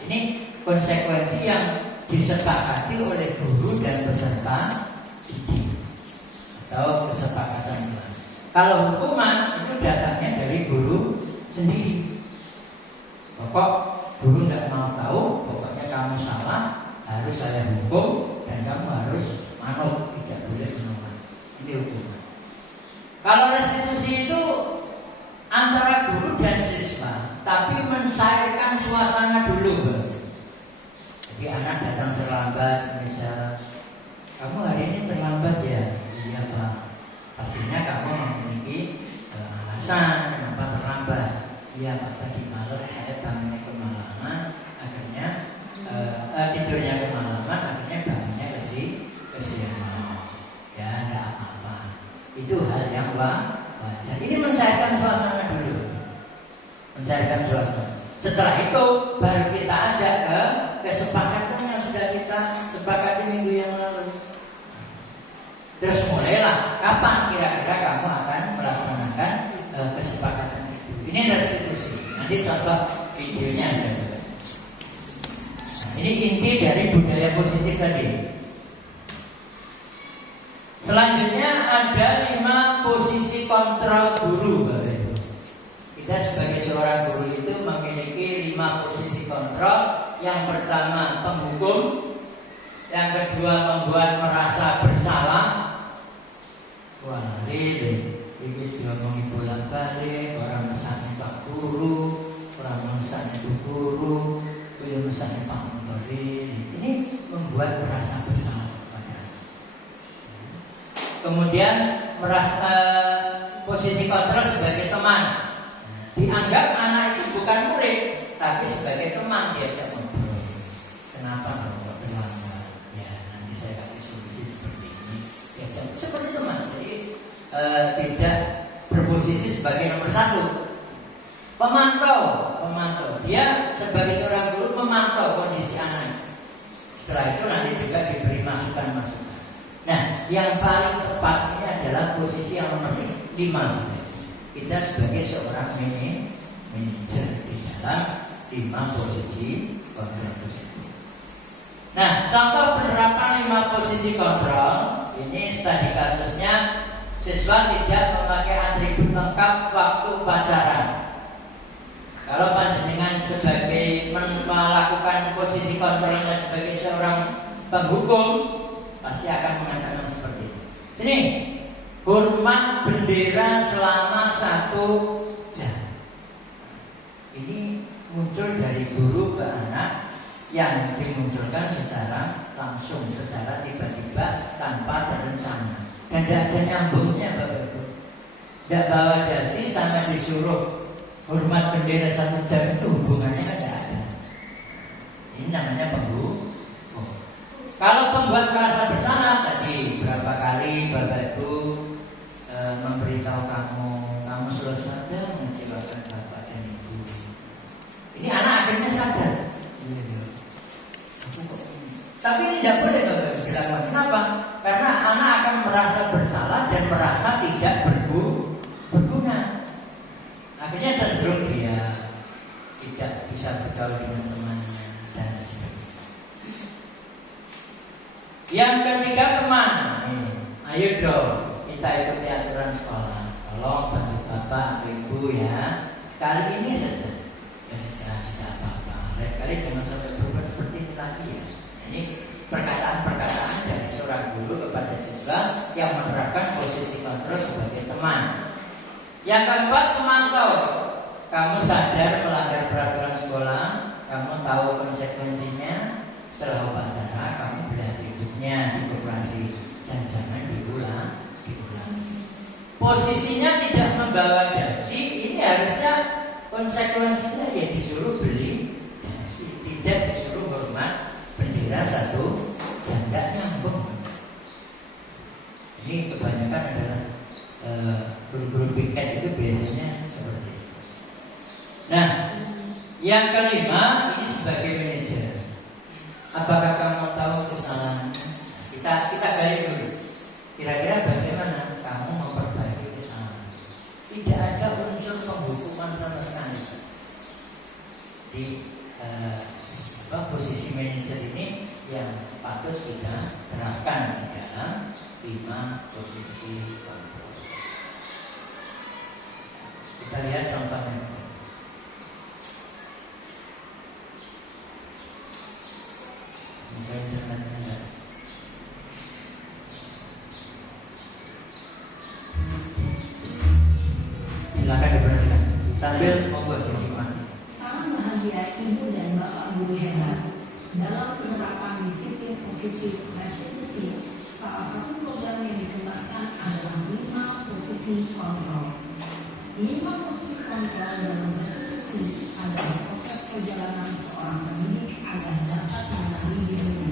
Ini konsekuensi yang disepakati oleh guru dan peserta didik atau kesepakatan kelas. Kalau hukuman itu datangnya dari guru sendiri. Pokok guru tidak mau tahu, pokoknya kamu salah, harus saya hukum dan kamu harus manut, tidak boleh menolak. Ini hukuman. Kalau restitusi itu antara guru dan siswa, tapi mencairkan suasana dulu. Jadi anak datang terlambat, misal kamu hari ini terlambat ya, iya Pak. Pastinya kamu memiliki alasan kenapa terlambat. Iya Pak, tadi malam saya bangunnya kemalaman, akhirnya tidurnya kemalaman, akhirnya bangunnya kesiangan. Ya, tidak apa-apa. Itu hal yang wajar. Ini mencairkan suasana dulu, mencairkan suasana. Setelah itu baru kita ajak ke kesepakatan yang sudah kita sepakati minggu yang lalu. Terus mulailah kapan kira-kira kamu akan melaksanakan kesepakatan itu. Ini restitusi. Nanti contoh videonya ada. Nah, ini inti dari budaya positif tadi. Selanjutnya ada 5 posisi kontrol guru, Bapak Ibu. Kita sebagai seorang guru itu memiliki 5 posisi kontrol. Yang pertama penghukum, yang kedua membuat merasa bersalah. Wah, ini diomongi bolak-balik, orang mesaknya Pak Guru, orang mesaknya Bu Guru, yang mesaknya Pak Menteri. Ini membuat merasa bersalah kepada. Kemudian merasa posisi kontrol sebagai teman. Dianggap anak itu bukan murid, tapi sebagai teman diajak ngobrol. Kenapa kok terlambat? Ya, nanti saya kasih solusi seperti ini. Diajak seperti teman. Jadi tidak berposisi sebagai nomor 1. Pemantau. Dia sebagai seorang guru memantau kondisi anak. Setelah itu nanti juga diberi masukan-masukan. Nah, yang paling tepat ini adalah posisi yang nomor 5. Kita sebagai seorang manajer di dalam 5 posisi kontrol tersebut. Nah, contoh penerapan 5 posisi kontrol ini studi kasusnya siswa tidak memakai atribut lengkap waktu pacaran. Kalau panjenengan sebagai melakukan posisi kontrolnya sebagai seorang penghukum, pasti akan mengatakan seperti itu. Sini, hormat bendera selama 1 jam. Ini muncul dari guru ke anak yang dimunculkan secara langsung, secara tiba-tiba, tanpa terencana. Dan tidak ada nyambungnya, Bapak Ibu. Tidak bawa dasi sama disuruh hormat bendera 1 jam, itu hubungannya tidak ada. Ini namanya penghukum. Kalau pembuat merasa bersalah tadi, berapa kali Bapak Ibu memberitahu kamu selalu saja mengecewakan Bapak dan Ibu. Ini anak akhirnya sadar. Tapi ini tidak boleh Bapak Ibu dilakukan. Kenapa? Karena anak akan merasa bersalah dan merasa tidak berguna. Akhirnya cenderung dia tidak bisa bergaul dengan temannya dan sebagainya. Yang ketiga teman. Ayo dong, kita ikuti aturan sekolah. Tolong bantu Bapak atau Ibu ya. Sekali ini saja. Ya sudah apa-apa. Lain kali jangan sampai berbuat seperti ini lagi ya. Ini dulu kepada siswa yang menerapkan posisi kontrol sebagai teman. Yang keempat, memantau. Kamu sadar melanggar peraturan sekolah, kamu tahu konsekuensinya. Setelah upacara, kamu berlanjutnya di koperasi dan jangan diulangi. Posisinya tidak membawa dasi, ini harusnya konsekuensinya ya disuruh beli dasi, tidak disuruh hormat bendera satu dan tidak nyambung. Ini kebanyakan adalah guru-guru piket itu biasanya seperti itu. Nah, yang kelima, ini sebagai manajer. Apakah kamu tahu kesalahan? Kita gali dulu. Kira-kira bagaimana kamu memperbaiki kesalahan? Tidak ada unsur penghukuman sama sekali. Di posisi manajer ini yang patut kita terapkan di dalam 5 posisi kontrol. Kita lihat contohnya. Silakan diperhatikan sambil membuat judgement. Sangat bahagia ibu dan bapak guru hebat dalam penerapan disiplin positif restitusi. Salah satu program yang dikembangkan adalah 5 posisi kontrol. 5 posisi kontrol dalam restitusi adalah proses perjalanan seorang pendidik agar dapat mengenali dirinya.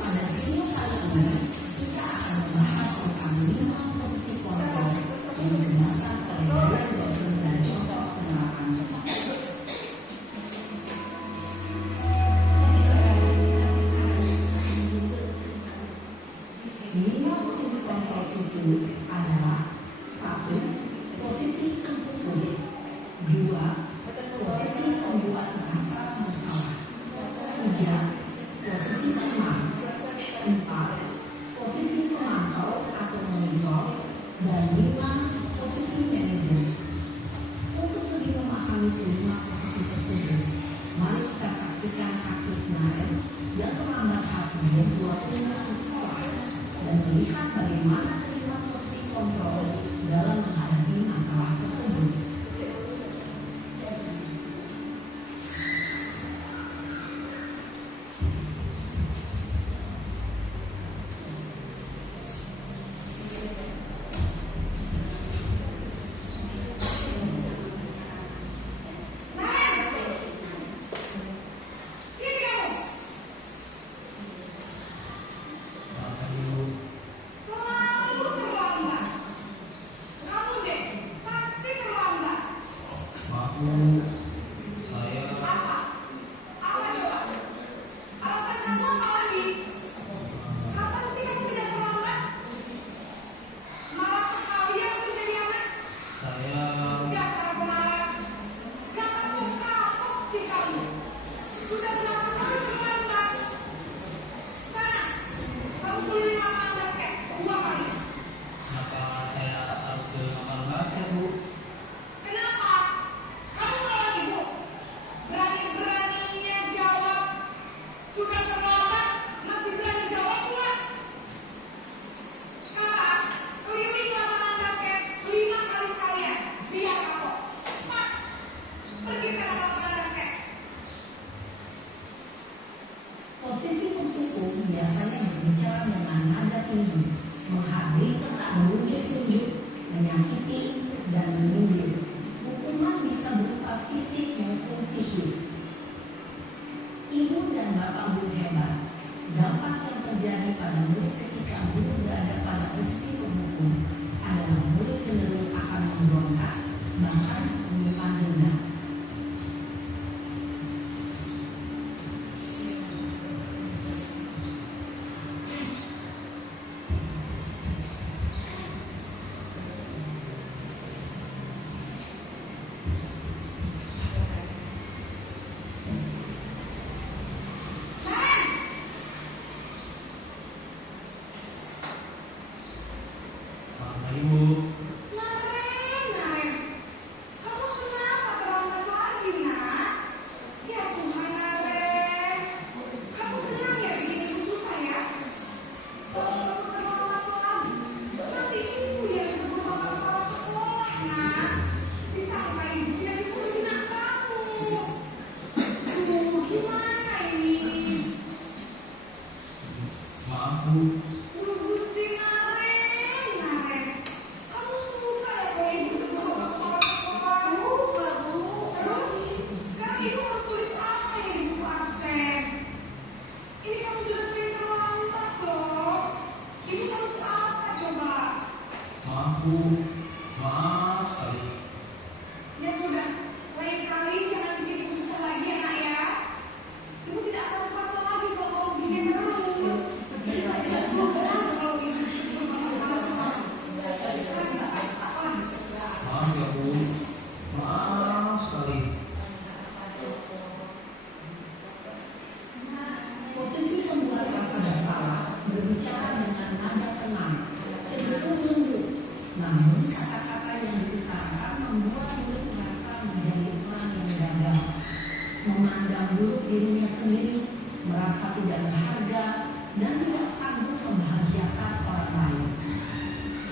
Pada video kali ini, kita akan membahas tentang 5 posisi kontrol yang digunakan oleh para dosen dan contoh penerapan. 5 posisi kontrol itu adalah 1. Posisi tubuh kulit. 2. Posisi pembuat rasa bersalah. 3. Posisi teman. 4. Posisi pemantau atau monitor. Dan 5. Posisi manajer. Untuk lebih memahami kelima posisi tersebut, mari kita saksikan kasus Nael yang terlambat hati dan 25 di sekolah dan melihat bagaimana kelima posisi kontrol dalam menghadapi masalah tersebut. Maaf Bu. Gusti Naren. Kamu suka ya kalau ibu tuh sama kepala sekolah? Suka Bu. Terus sekarang ibu harus tulis apa ya ibu absen? Ini kamu sudah sering terlambat loh. Ibu harus apa coba? Maaf Bu. Maaf sekali. Ya sudah, lain kali jangan bikin ibu susah lagi ya nak ya. Ibu tidak akan apa-apa lagi kalau kamu bikin terus. Bisa jatuh kalau ibu Maaf ya Bu. Maaf sekali. Posisi pembuat rasa bersalah berbicara dengan nada tenang, cenderung lembut. Namun kata-kata yang diutarakan membuat murid merasa menjadi orang yang gagal, memandang buruk dirinya sendiri, merasa tidak berharga, dan tidak sanggup membahagiakan orang lain.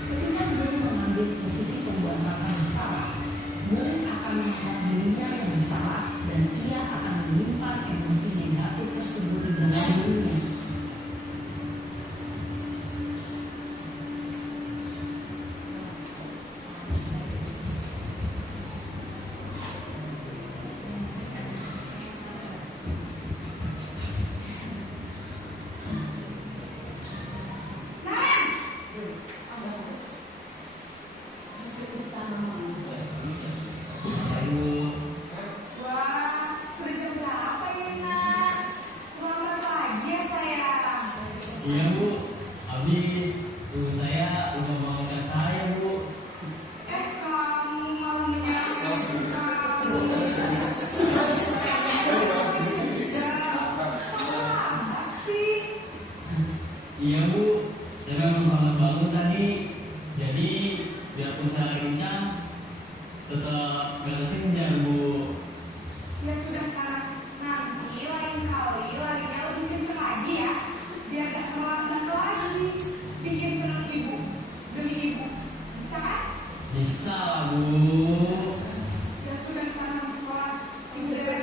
Ketika murid mengambil posisi pembuat rasa bersalah, murid akan menganggap dirinya yang bersalah dan ia akan menyimpan emosi negatif tersebut di dalam dirinya. Ayo. Wah, sudah jam berapa ini nak? Terlambat lagi ya sayang. Iya Bu. Habis. Ibu saya udah bangunkan saya Bu. Kamu malah menyambut kamu. Lambat sih. Iya Bu. Saya memang bangun tadi. Jadi biarpun saya rincang, tetap gak kesenjang Bu. Ya sudah sana. Nanti lain kali larinya lebih kenceng lagi ya. Biar gak terlambat lagi. Bikin senang ibu. Demi ibu. Bisa kan? Bisa lah Bu. Ya sudah sana masuk kelas. Ibu udah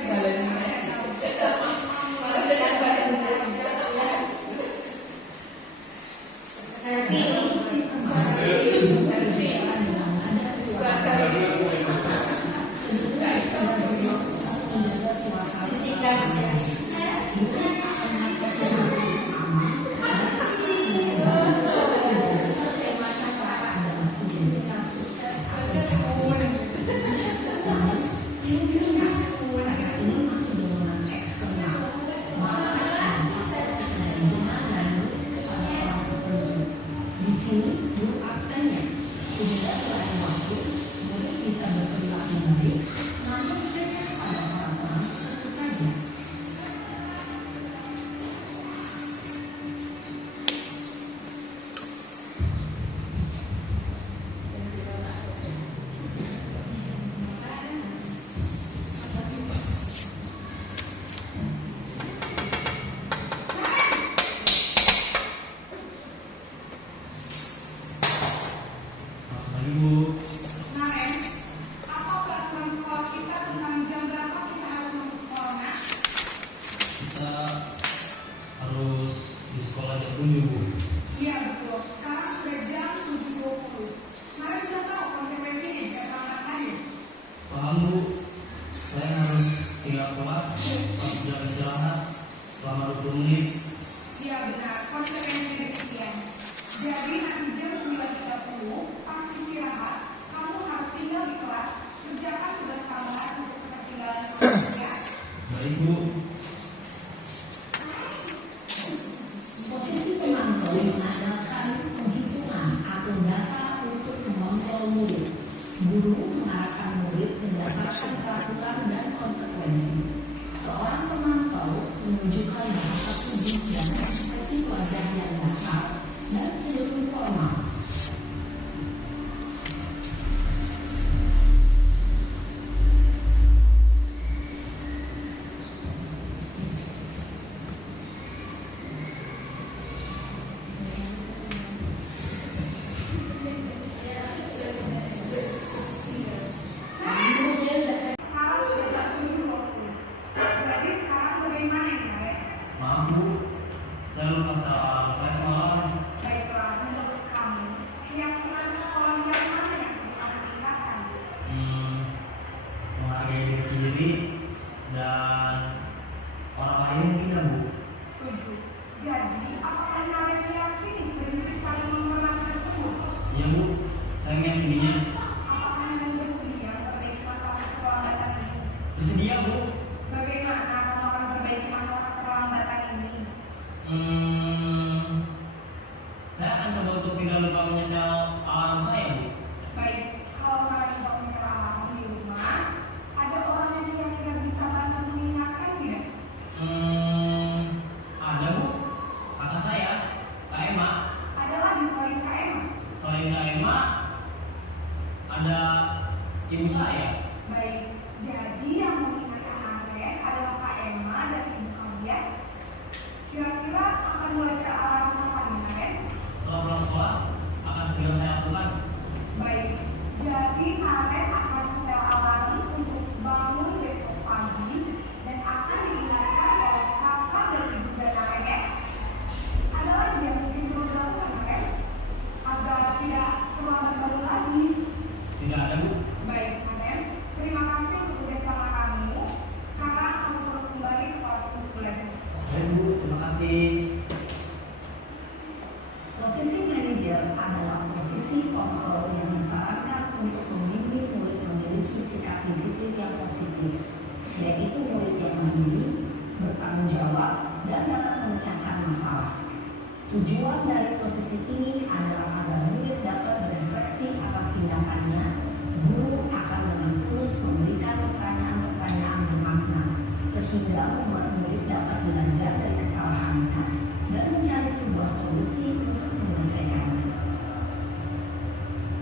di sini guru absennya sehingga lain waktu murid bisa berperilaku baik, namun hanya pada orang-orang tertentu saja. Selamat pagi Bu. Naren, apa peraturan sekolah kita tentang jam berapa kita harus masuk sekolahnya? Kita harus di sekolah jam 7 Bu. Iya betul, sekarang sudah jam 7.20. Naren sudah tahu konsekuensinya jika terlambat hadir. Paham Bu. Saya harus tinggal kelas pas jam istirahat selama 20 menit. Iya benar, konsekuensinya demikian. Jadi nanti jam 9.30 pas istirahat, kamu harus tinggal di kelas, kerjakan tugas tambahan untuk ketertinggalan kelas ya. Baik Bu. Posisi pemantau mengandalkan penghitungan atau data untuk mengontrol murid. Guru mengarahkan murid berdasarkan peraturan dan konsekuensi. Seorang pemantau menunjukkan bahasa tubuh dan ekspresi wajah yang datar dan cenderung formal. Tujuan dari posisi ini adalah agar murid dapat berefleksi atas tindakannya. Guru akan dengan tulus memberikan pertanyaan-pertanyaan bermakna sehingga membuat murid dapat belajar dari kesalahannya dan mencari sebuah solusi untuk menyelesaikannya.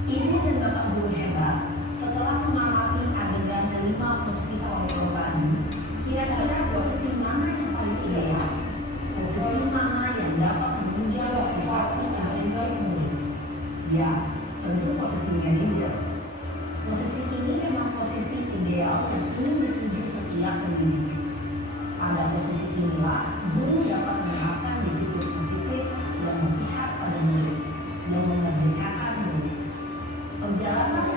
Ibu dan bapak guru hebat, setelah mengamati adegan kelima posisi kontrol tadi, kira-kira posisi mana yang paling ideal? Posisi mana yang dapat menunjang motivasi intensif murid? Ya, tentu posisi manajer. Posisi ini memang posisi ideal yang ingin dituju setiap pendidik. Pada posisi inilah, guru dapat menerapkan disiplin positif yang memihak pada murid, yang memerdekakan murid. Perjalanan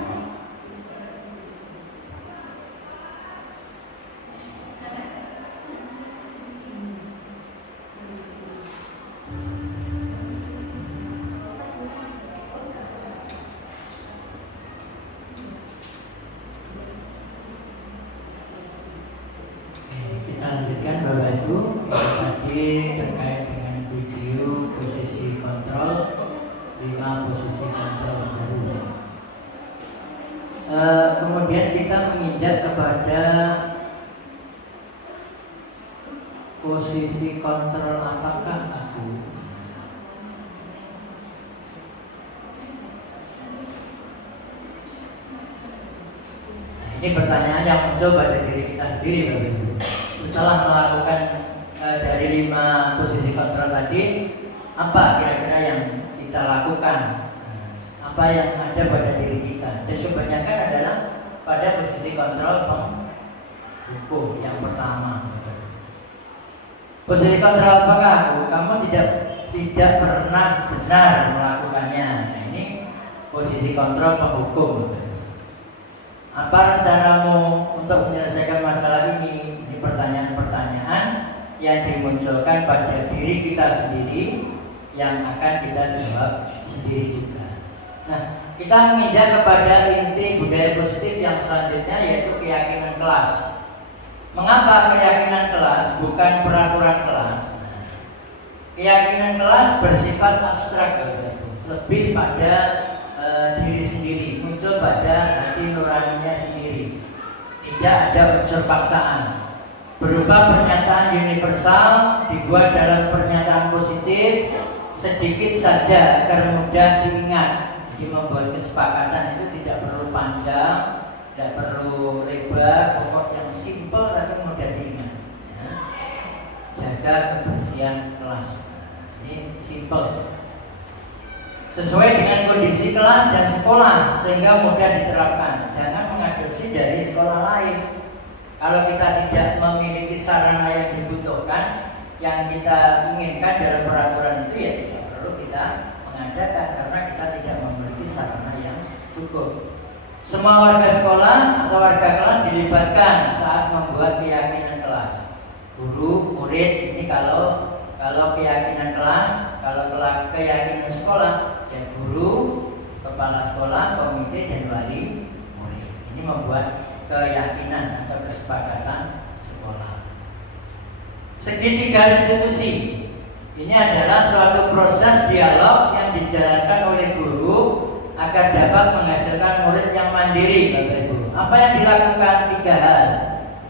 Kita lanjutkan Bapak Ibu. Tadi terkait dengan video posisi kontrol, 5 posisi kontrol baru. Kemudian kita menginjak kepada posisi kontrol apakah aku? Ini pertanyaan yang muncul pada diri kita sendiri, Bapak Ibu. Setelah melakukan dari 5 posisi kontrol tadi, apa kira-kira yang kita lakukan? Apa yang ada pada diri kita? Dan kebanyakan adalah pada posisi kontrol penghukum yang pertama. Posisi kontrol apakah aku? Kamu tidak pernah benar melakukannya. Nah, ini posisi kontrol penghukum. Apa rencanamu untuk menyelesaikan masalah ini? Ini pertanyaan-pertanyaan yang dimunculkan pada diri kita sendiri yang akan kita jawab sendiri juga. Nah, kita menginjak kepada inti budaya positif yang selanjutnya, yaitu keyakinan kelas. Mengapa keyakinan kelas bukan peraturan kelas? Keyakinan kelas bersifat abstrak, lebih pada diri sendiri, muncul pada hati nuraninya sendiri. Tidak ada unsur paksaan. Berupa pernyataan universal, dibuat dalam pernyataan positif, sedikit saja agar mudah diingat. Jadi membuat kesepakatan itu tidak perlu panjang, tidak perlu lebar, pokok yang simpel tapi mudah diingat. Ya. Jaga kebersihan kelas. Ini simpel. Sesuai dengan kondisi kelas dan sekolah sehingga mudah diterapkan. Jangan mengadopsi dari sekolah lain. Kalau kita tidak memiliki sarana yang dibutuhkan, yang kita inginkan dalam peraturan itu, ya tidak perlu kita mengadakan karena kita tidak memiliki sarana yang cukup. Semua warga sekolah atau warga kelas dilibatkan saat membuat keyakinan kelas. Guru, murid, ini kalau keyakinan kelas, kalau keyakinan sekolah, ya guru, kepala sekolah, komite, dan wali murid. Ini membuat keyakinan atau kesepakatan sekolah. Segitiga restitusi. Ini adalah suatu proses dialog yang dijalankan oleh guru agar dapat menghasilkan murid yang mandiri, Bapak Ibu. Apa yang dilakukan? 3 hal.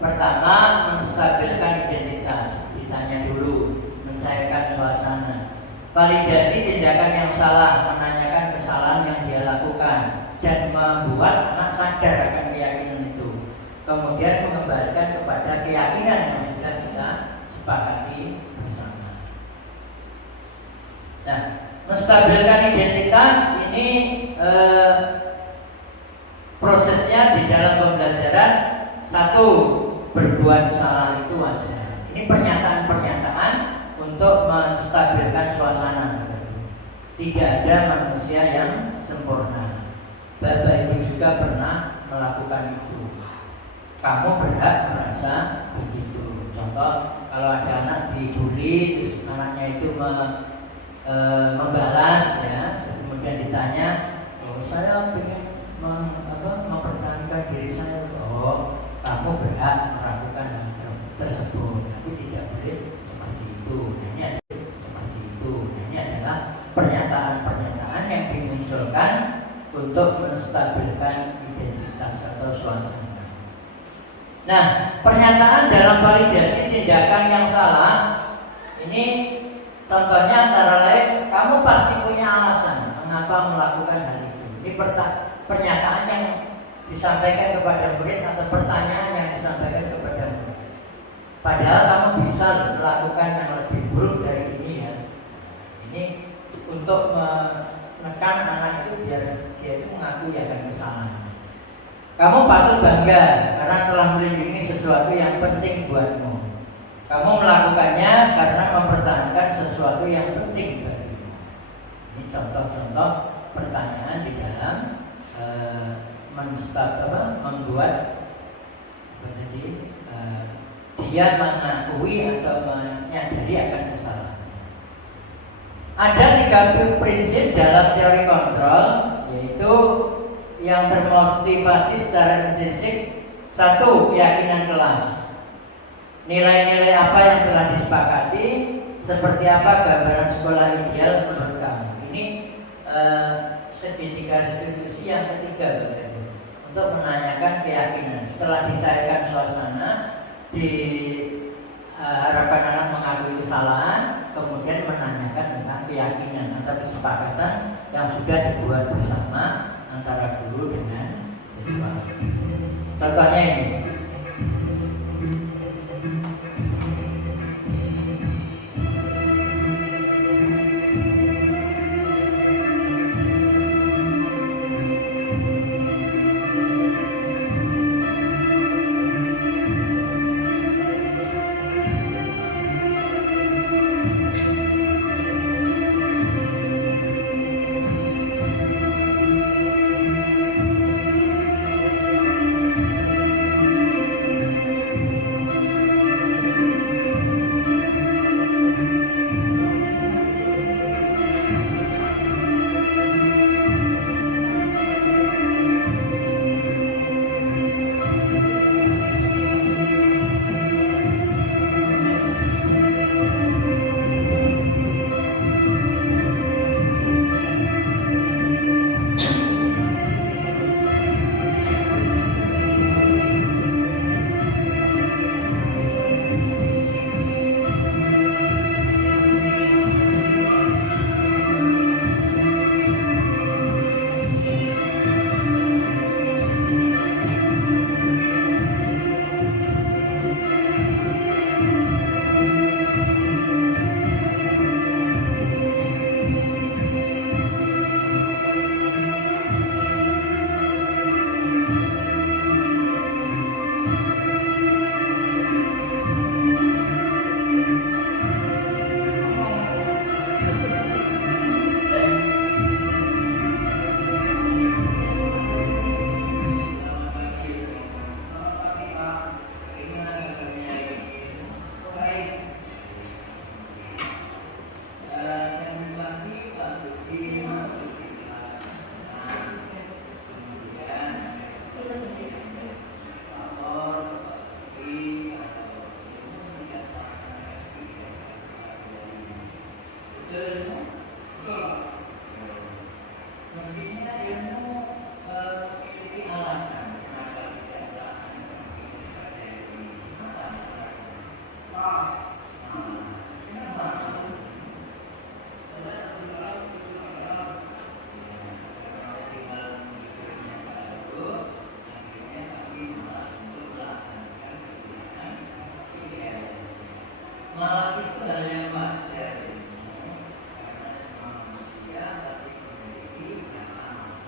Pertama, menstabilkan identitas. Ditanya dulu, mencairkan suasana. Validasi tindakan yang salah, menanyakan kesalahan yang dia lakukan, dan membuat anak sadar akan keyakinan itu. Kemudian mengembalikan kepada keyakinan yang sudah kita sepakati bersama. Nah, menstabilkan identitas ini prosesnya di dalam pembelajaran. 1, berbuat salah itu wajar. Ini pernyataan-pernyataan untuk menstabilkan suasana. Tidak ada manusia yang sempurna. Bapak Ibu juga pernah melakukan itu. Kamu berhak merasa begitu. Contoh, kalau ada anak dibully, terus anaknya itu membalas, ya, kemudian ditanya, oh saya ingin mempertahankan diri saya. Oh, kamu berhak melakukan hal tersebut, tapi tidak boleh seperti itu. Ini ada seperti itu. Ini ada yang dimunculkan untuk menstabilkan identitas atau suasana. Nah, pernyataan dalam validasi tindakan yang salah ini contohnya antara lain, kamu pasti punya alasan mengapa melakukan hal itu. Ini pernyataan yang disampaikan kepada murid atau pertanyaan yang disampaikan kepada murid. Padahal kamu bisa melakukan yang lebih buruk dari ini ya. Ini untuk menekan anak itu biar dia itu mengakui akan kesalahannya. Kamu patut bangga karena telah melindungi sesuatu yang penting buatmu. Kamu melakukannya karena mempertahankan sesuatu yang penting bagimu. Ini contoh-contoh pertanyaan di dalam membuat dia mengakui atau menyadari akan kesalahan. Ada 3 prinsip dalam teori kontrol, yaitu yang termotivasi secara intrinsik. 1. Keyakinan kelas. Nilai-nilai apa yang telah disepakati, seperti apa gambaran sekolah ideal menurut kamu. Ini segitiga distribusi yang ketiga berarti, untuk menanyakan keyakinan. Setelah dicarikan suasana, diharapkan anak mengakui kesalahan, kemudian menanyakan tentang keyakinan atau kesepakatan yang sudah dibuat bersama antara guru dengan siswa. Contohnya ini. Malas itu hal yang wajar, karena semua manusia pasti memiliki yang sama.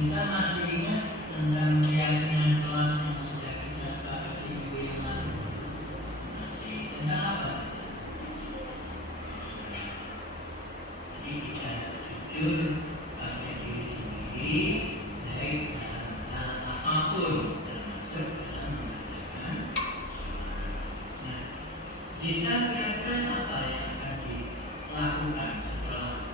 kita masih ingat tentang keyakinan kelas yang sudah kita sepakati minggu yang lalu? Masih tentang apa? Jadi kita jujur pada diri sendiri dari dalam apapun, termasuk dalam mengerjakan. Nah, kita kira-kira apa yang akan dilakukan setelah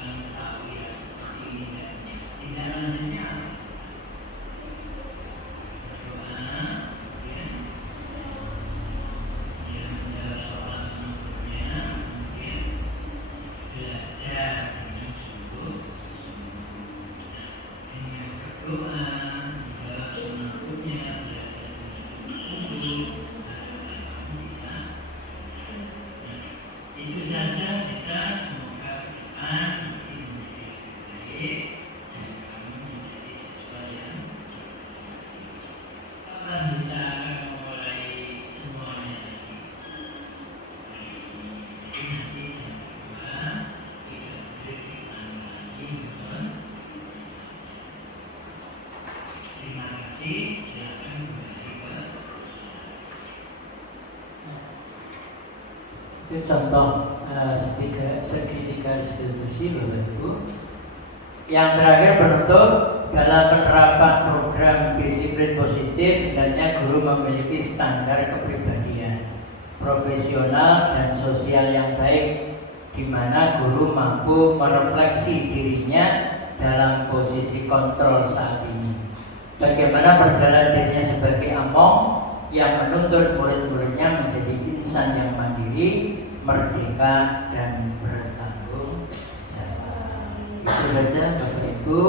mengetahui hal seperti ini dan tindak lanjutnya apa? Berdoa, kemudian menjawab soal selanjutnya, kemudian belajar dengan sungguh-sungguh. Dengan berdoa, menjawab selanjutnya, belajar dengan sungguh-sungguh, bisa. Itu saja kita semoga Tuhan menjadi baik dan kami menjadi siswa yang akan kita akan memulai semuanya lagi. Jadi nanti jam 2 kita beri lagi mohon. Terima kasih. Silakan kembali ke Itu contoh segitiga distribusi Bapak Ibu. Yang terakhir penutup, dalam penerapan program disiplin positif hendaknya guru memiliki standar kepribadian profesional dan sosial yang baik, di mana guru mampu merefleksi dirinya dalam posisi kontrol saat ini. Bagaimana perjalanan dirinya sebagai among yang menuntut murid-muridnya menjadi insan yang mandiri, merdeka, dan bertanggung jawab. Itu saja Bapak Ibu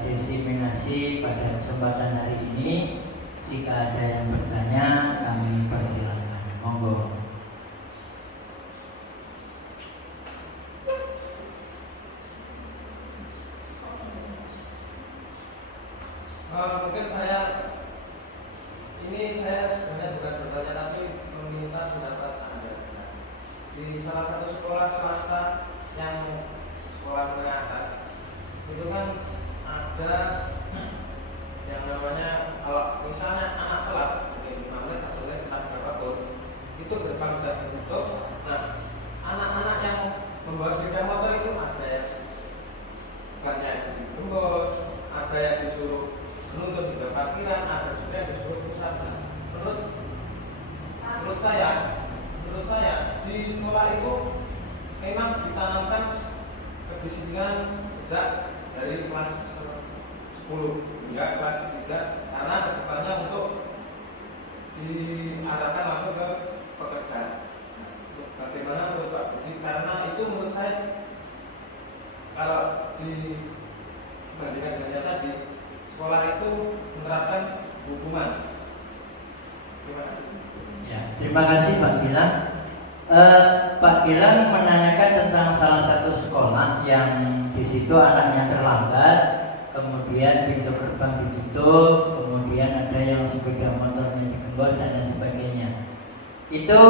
diseminasi pada kesempatan hari ini. Jika ada yang bertanya, kami persilakan. Monggo. Mungkin saya sebenarnya bukan bertanya tapi meminta pendapat Anda. Di salah satu sekolah swasta yang sekolah menengah atas itu kan ada yang namanya, kalau misalnya anak telat mungkin 5 menit atau telat berapapun, itu gerbang sudah ditutup. Nah, anak-anak yang membawa sepeda motor itu ada yang banyak yang digembos, ada yang disuruh menuntut di parkiran, ada juga yang disuruh pusat. Menurut saya di sekolah itu memang ditanamkan kedisiplinan sejak dari kelas 10 hingga kelas 3, karena kedepannya untuk diarahkan langsung ke pekerjaan. Bagaimana menurut Pak Budi? Karena itu menurut saya kalau dibandingkan dengan tadi, sekolah itu menerapkan hukuman. Terima kasih. Ya, terima kasih Pak Gilang. Pak Gilang menanyakan tentang salah satu sekolah yang di situ anaknya terlambat, kemudian pintu gerbang ditutup, kemudian ada yang sepeda motornya digembos dan lain sebagainya. Itu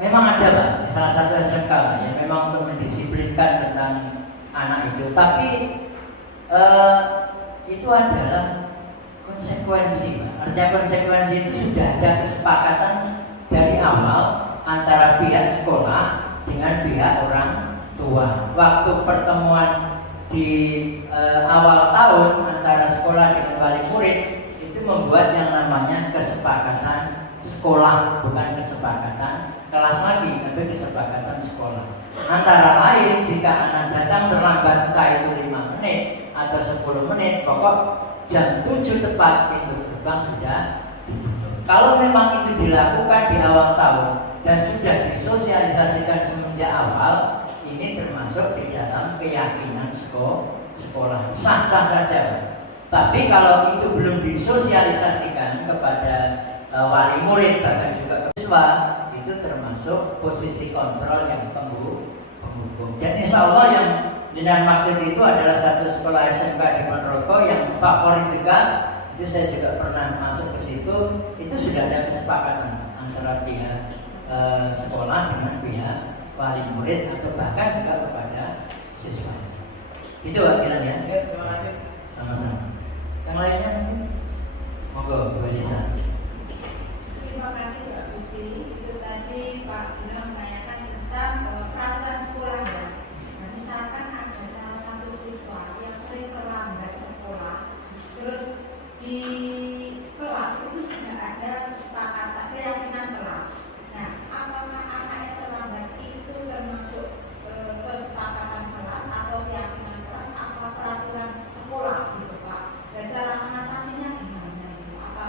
memang ada Pak, salah satu SMK yang memang untuk mendisiplinkan tentang anak itu. Tapi itu adalah konsekuensi, Pak. Artinya konsekuensi itu sudah ada kesepakatan dari awal antara pihak sekolah dengan pihak orang tua. Waktu pertemuan di awal tahun antara sekolah dengan wali murid itu membuat yang namanya kesepakatan sekolah, bukan kesepakatan kelas lagi, tapi kesepakatan sekolah. Antara lain, jika anak datang terlambat entah itu 5 menit atau 10 menit, pokok jam 7 tepat pintu gerbang sudah ditutup. Kalau memang itu dilakukan di awal tahun dan sudah disosialisasikan semenjak awal, ini termasuk di dalam keyakinan sekolah. Sah-sah saja. Tapi kalau itu belum disosialisasikan kepada wali murid bahkan juga siswa, itu termasuk posisi kontrol yang penghukum. Dan insya Allah yang dengan maksud itu adalah satu sekolah SMK di Ponorogo yang favorit juga. Itu saya juga pernah masuk ke situ. Itu sudah ada kesepakatan antara pihak sekolah dengan pihak wali murid atau bahkan juga kepada siswa. Itu wakilan ya. Ya, terima kasih. Sama-sama. Yang lainnya mungkin? Monggo, Bu Elisa. Terima kasih Mbak Putri. Itu tadi Pak Guna menanyakan tentang peraturan sekolah ya. Nah, misalkan ada salah satu siswa yang sering terlambat sekolah, terus di kelas itu sudah ada kesepakatan keyakinan kelas. Nah, apakah anak yang terlambat itu termasuk kesepakatan kelas atau keyakinan kelas atau peraturan sekolah gitu Pak? Dan cara mengatasinya gimana? Apa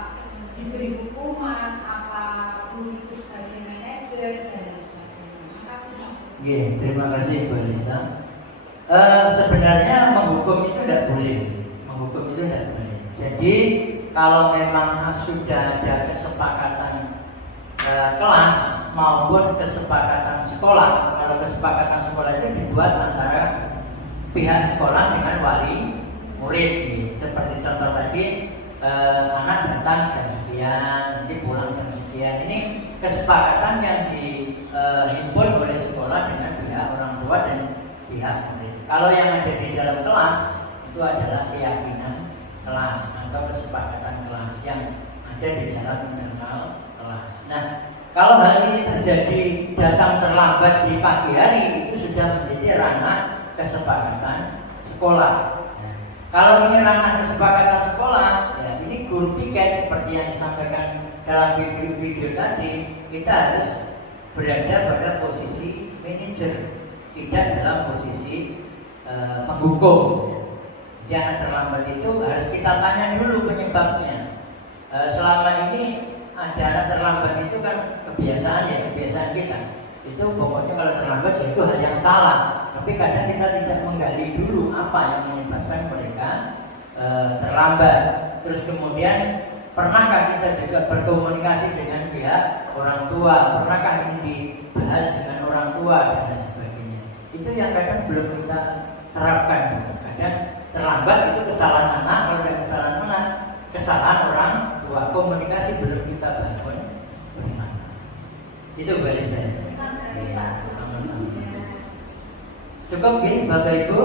diberi hukuman, apa guru itu sebagai manajer dan lain sebagainya? Terima kasih Pak. Terima kasih Bu Elisa. Sebenarnya menghukum itu tidak boleh. Menghukum itu tidak boleh. Jadi kalau memang sudah ada kesepakatan kelas maupun kesepakatan sekolah, kalau kesepakatan sekolah itu dibuat antara pihak sekolah dengan wali murid. Seperti contoh tadi, anak datang jam sekian, nanti pulang jam sekian. Ini kesepakatan yang dihimpun oleh sekolah dengan pihak orang tua dan pihak murid. Kalau yang ada di dalam kelas itu adalah keyakinan kelas atau kesepakatan kelas yang ada di dalam internal kelas. Nah, kalau hal ini terjadi datang terlambat di pagi hari, itu sudah menjadi ranah kesepakatan sekolah. Kalau ini ranah kesepakatan sekolah, ya ini guru piket seperti yang disampaikan dalam video tadi, kita harus berada pada posisi manajer, tidak dalam posisi penghukum. Yang terlambat itu harus kita tanya dulu penyebabnya. Selama ini ada anak terlambat itu kan kebiasaan ya, kebiasaan kita. Itu pokoknya kalau terlambat ya itu hal yang salah. Tapi kadang kita tidak menggali dulu apa yang menyebabkan mereka terlambat. Terus kemudian pernahkah kita juga berkomunikasi dengan pihak orang tua? Pernahkah ini dibahas dengan orang tua dan lain sebagainya? Itu yang kadang belum kita terapkan. Kadang terlambat itu kesalahan anak, kalau ada kesalahan anak, kesalahan orang tua. Komunikasi belum kita bangun bersama. Itu balik saya. Cukup gini Bapak Ibu,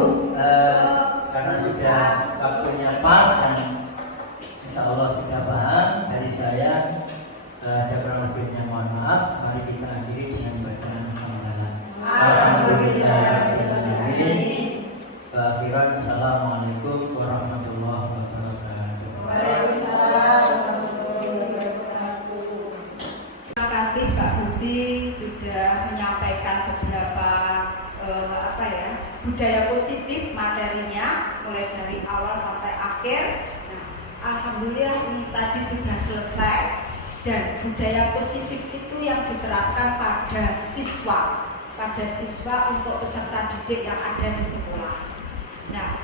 karena sudah waktunya pas dan insya Allah sudah paham dari saya, ada kurang lebihnya mohon maaf. Mari kita akhiri dengan bacaan hamdalah. Assalamualaikum warahmatullahi wabarakatuh. Waalaikumsalam warahmatullahi wabarakatuh. Terima kasih Mbak Budi sudah menyampaikan beberapa budaya positif materinya mulai dari awal sampai akhir. Nah, alhamdulillah ini tadi sudah selesai dan budaya positif itu yang diterapkan pada siswa untuk peserta didik yang ada di sekolah. Nah,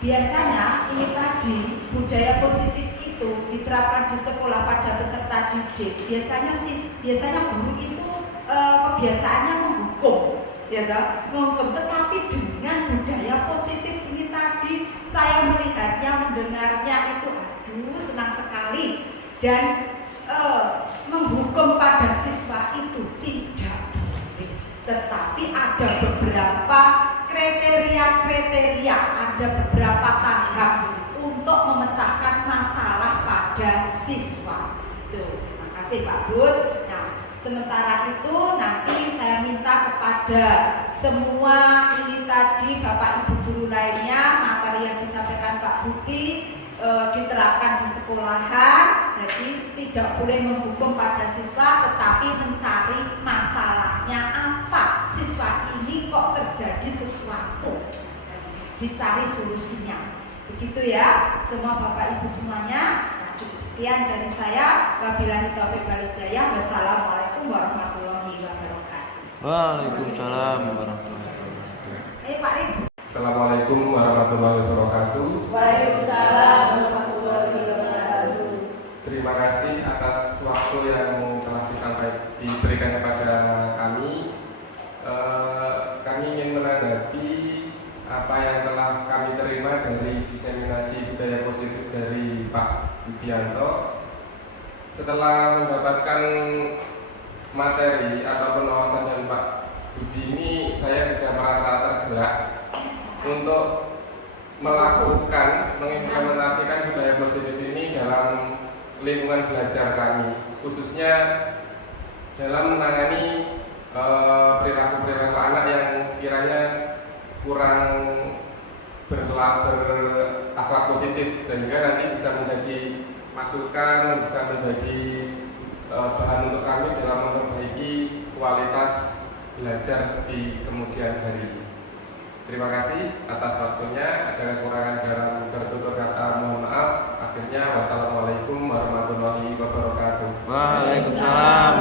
biasanya ini tadi budaya positif itu diterapkan di sekolah pada peserta didik. Biasanya guru itu kebiasaannya menghukum, ya toh? Menghukum. Tetapi dengan budaya positif ini tadi saya melihatnya, mendengarnya itu aduh senang sekali. Dan menghukum pada siswa itu tidak boleh. Tetapi ada beberapa kriteria, ada beberapa tahap untuk memecahkan masalah pada siswa. Terima kasih Pak Bud. Nah, sementara itu nanti saya minta kepada semua ini tadi Bapak Ibu guru lainnya, materi yang disampaikan Pak Budi diterapkan di sekolahan. Jadi tidak boleh menghukum pada siswa, tetapi mencari masalahnya apa. Siswa ini kok terjadi sesuatu, dicari solusinya. Begitu ya, semua Bapak Ibu semuanya. Nah, cukup sekian dari saya. Wabillahi taufiq wal hidayah. Wassalamualaikum warahmatullahi wabarakatuh. Waalaikumsalam warahmatullahi wabarakatuh. Pak Rik. Assalamualaikum warahmatullahi wabarakatuh. Waalaikumsalam warahmatullahi wabarakatuh. Terima kasih atas waktu yang telah diberikan kepada kami. Kami ingin menanggapi apa yang telah kami terima dari diseminasi budaya positif dari Pak Budianto. Setelah mendapatkan materi atau penjelasan dari Pak Budi ini, saya juga merasa tergerak untuk melakukan, mengimplementasikan budaya positif ini dalam lingkungan belajar kami, khususnya dalam menangani perilaku-perilaku anak yang sekiranya kurang berakhlak positif, sehingga nanti bisa menjadi masukan, bisa menjadi bahan untuk kami dalam memperbaiki kualitas belajar di kemudian hari. Terima kasih atas waktunya. Ada kekurangan dalam bertutur kata, mohon maaf. Akhirnya wassalamualaikum warahmatullahi wabarakatuh. Waalaikumsalam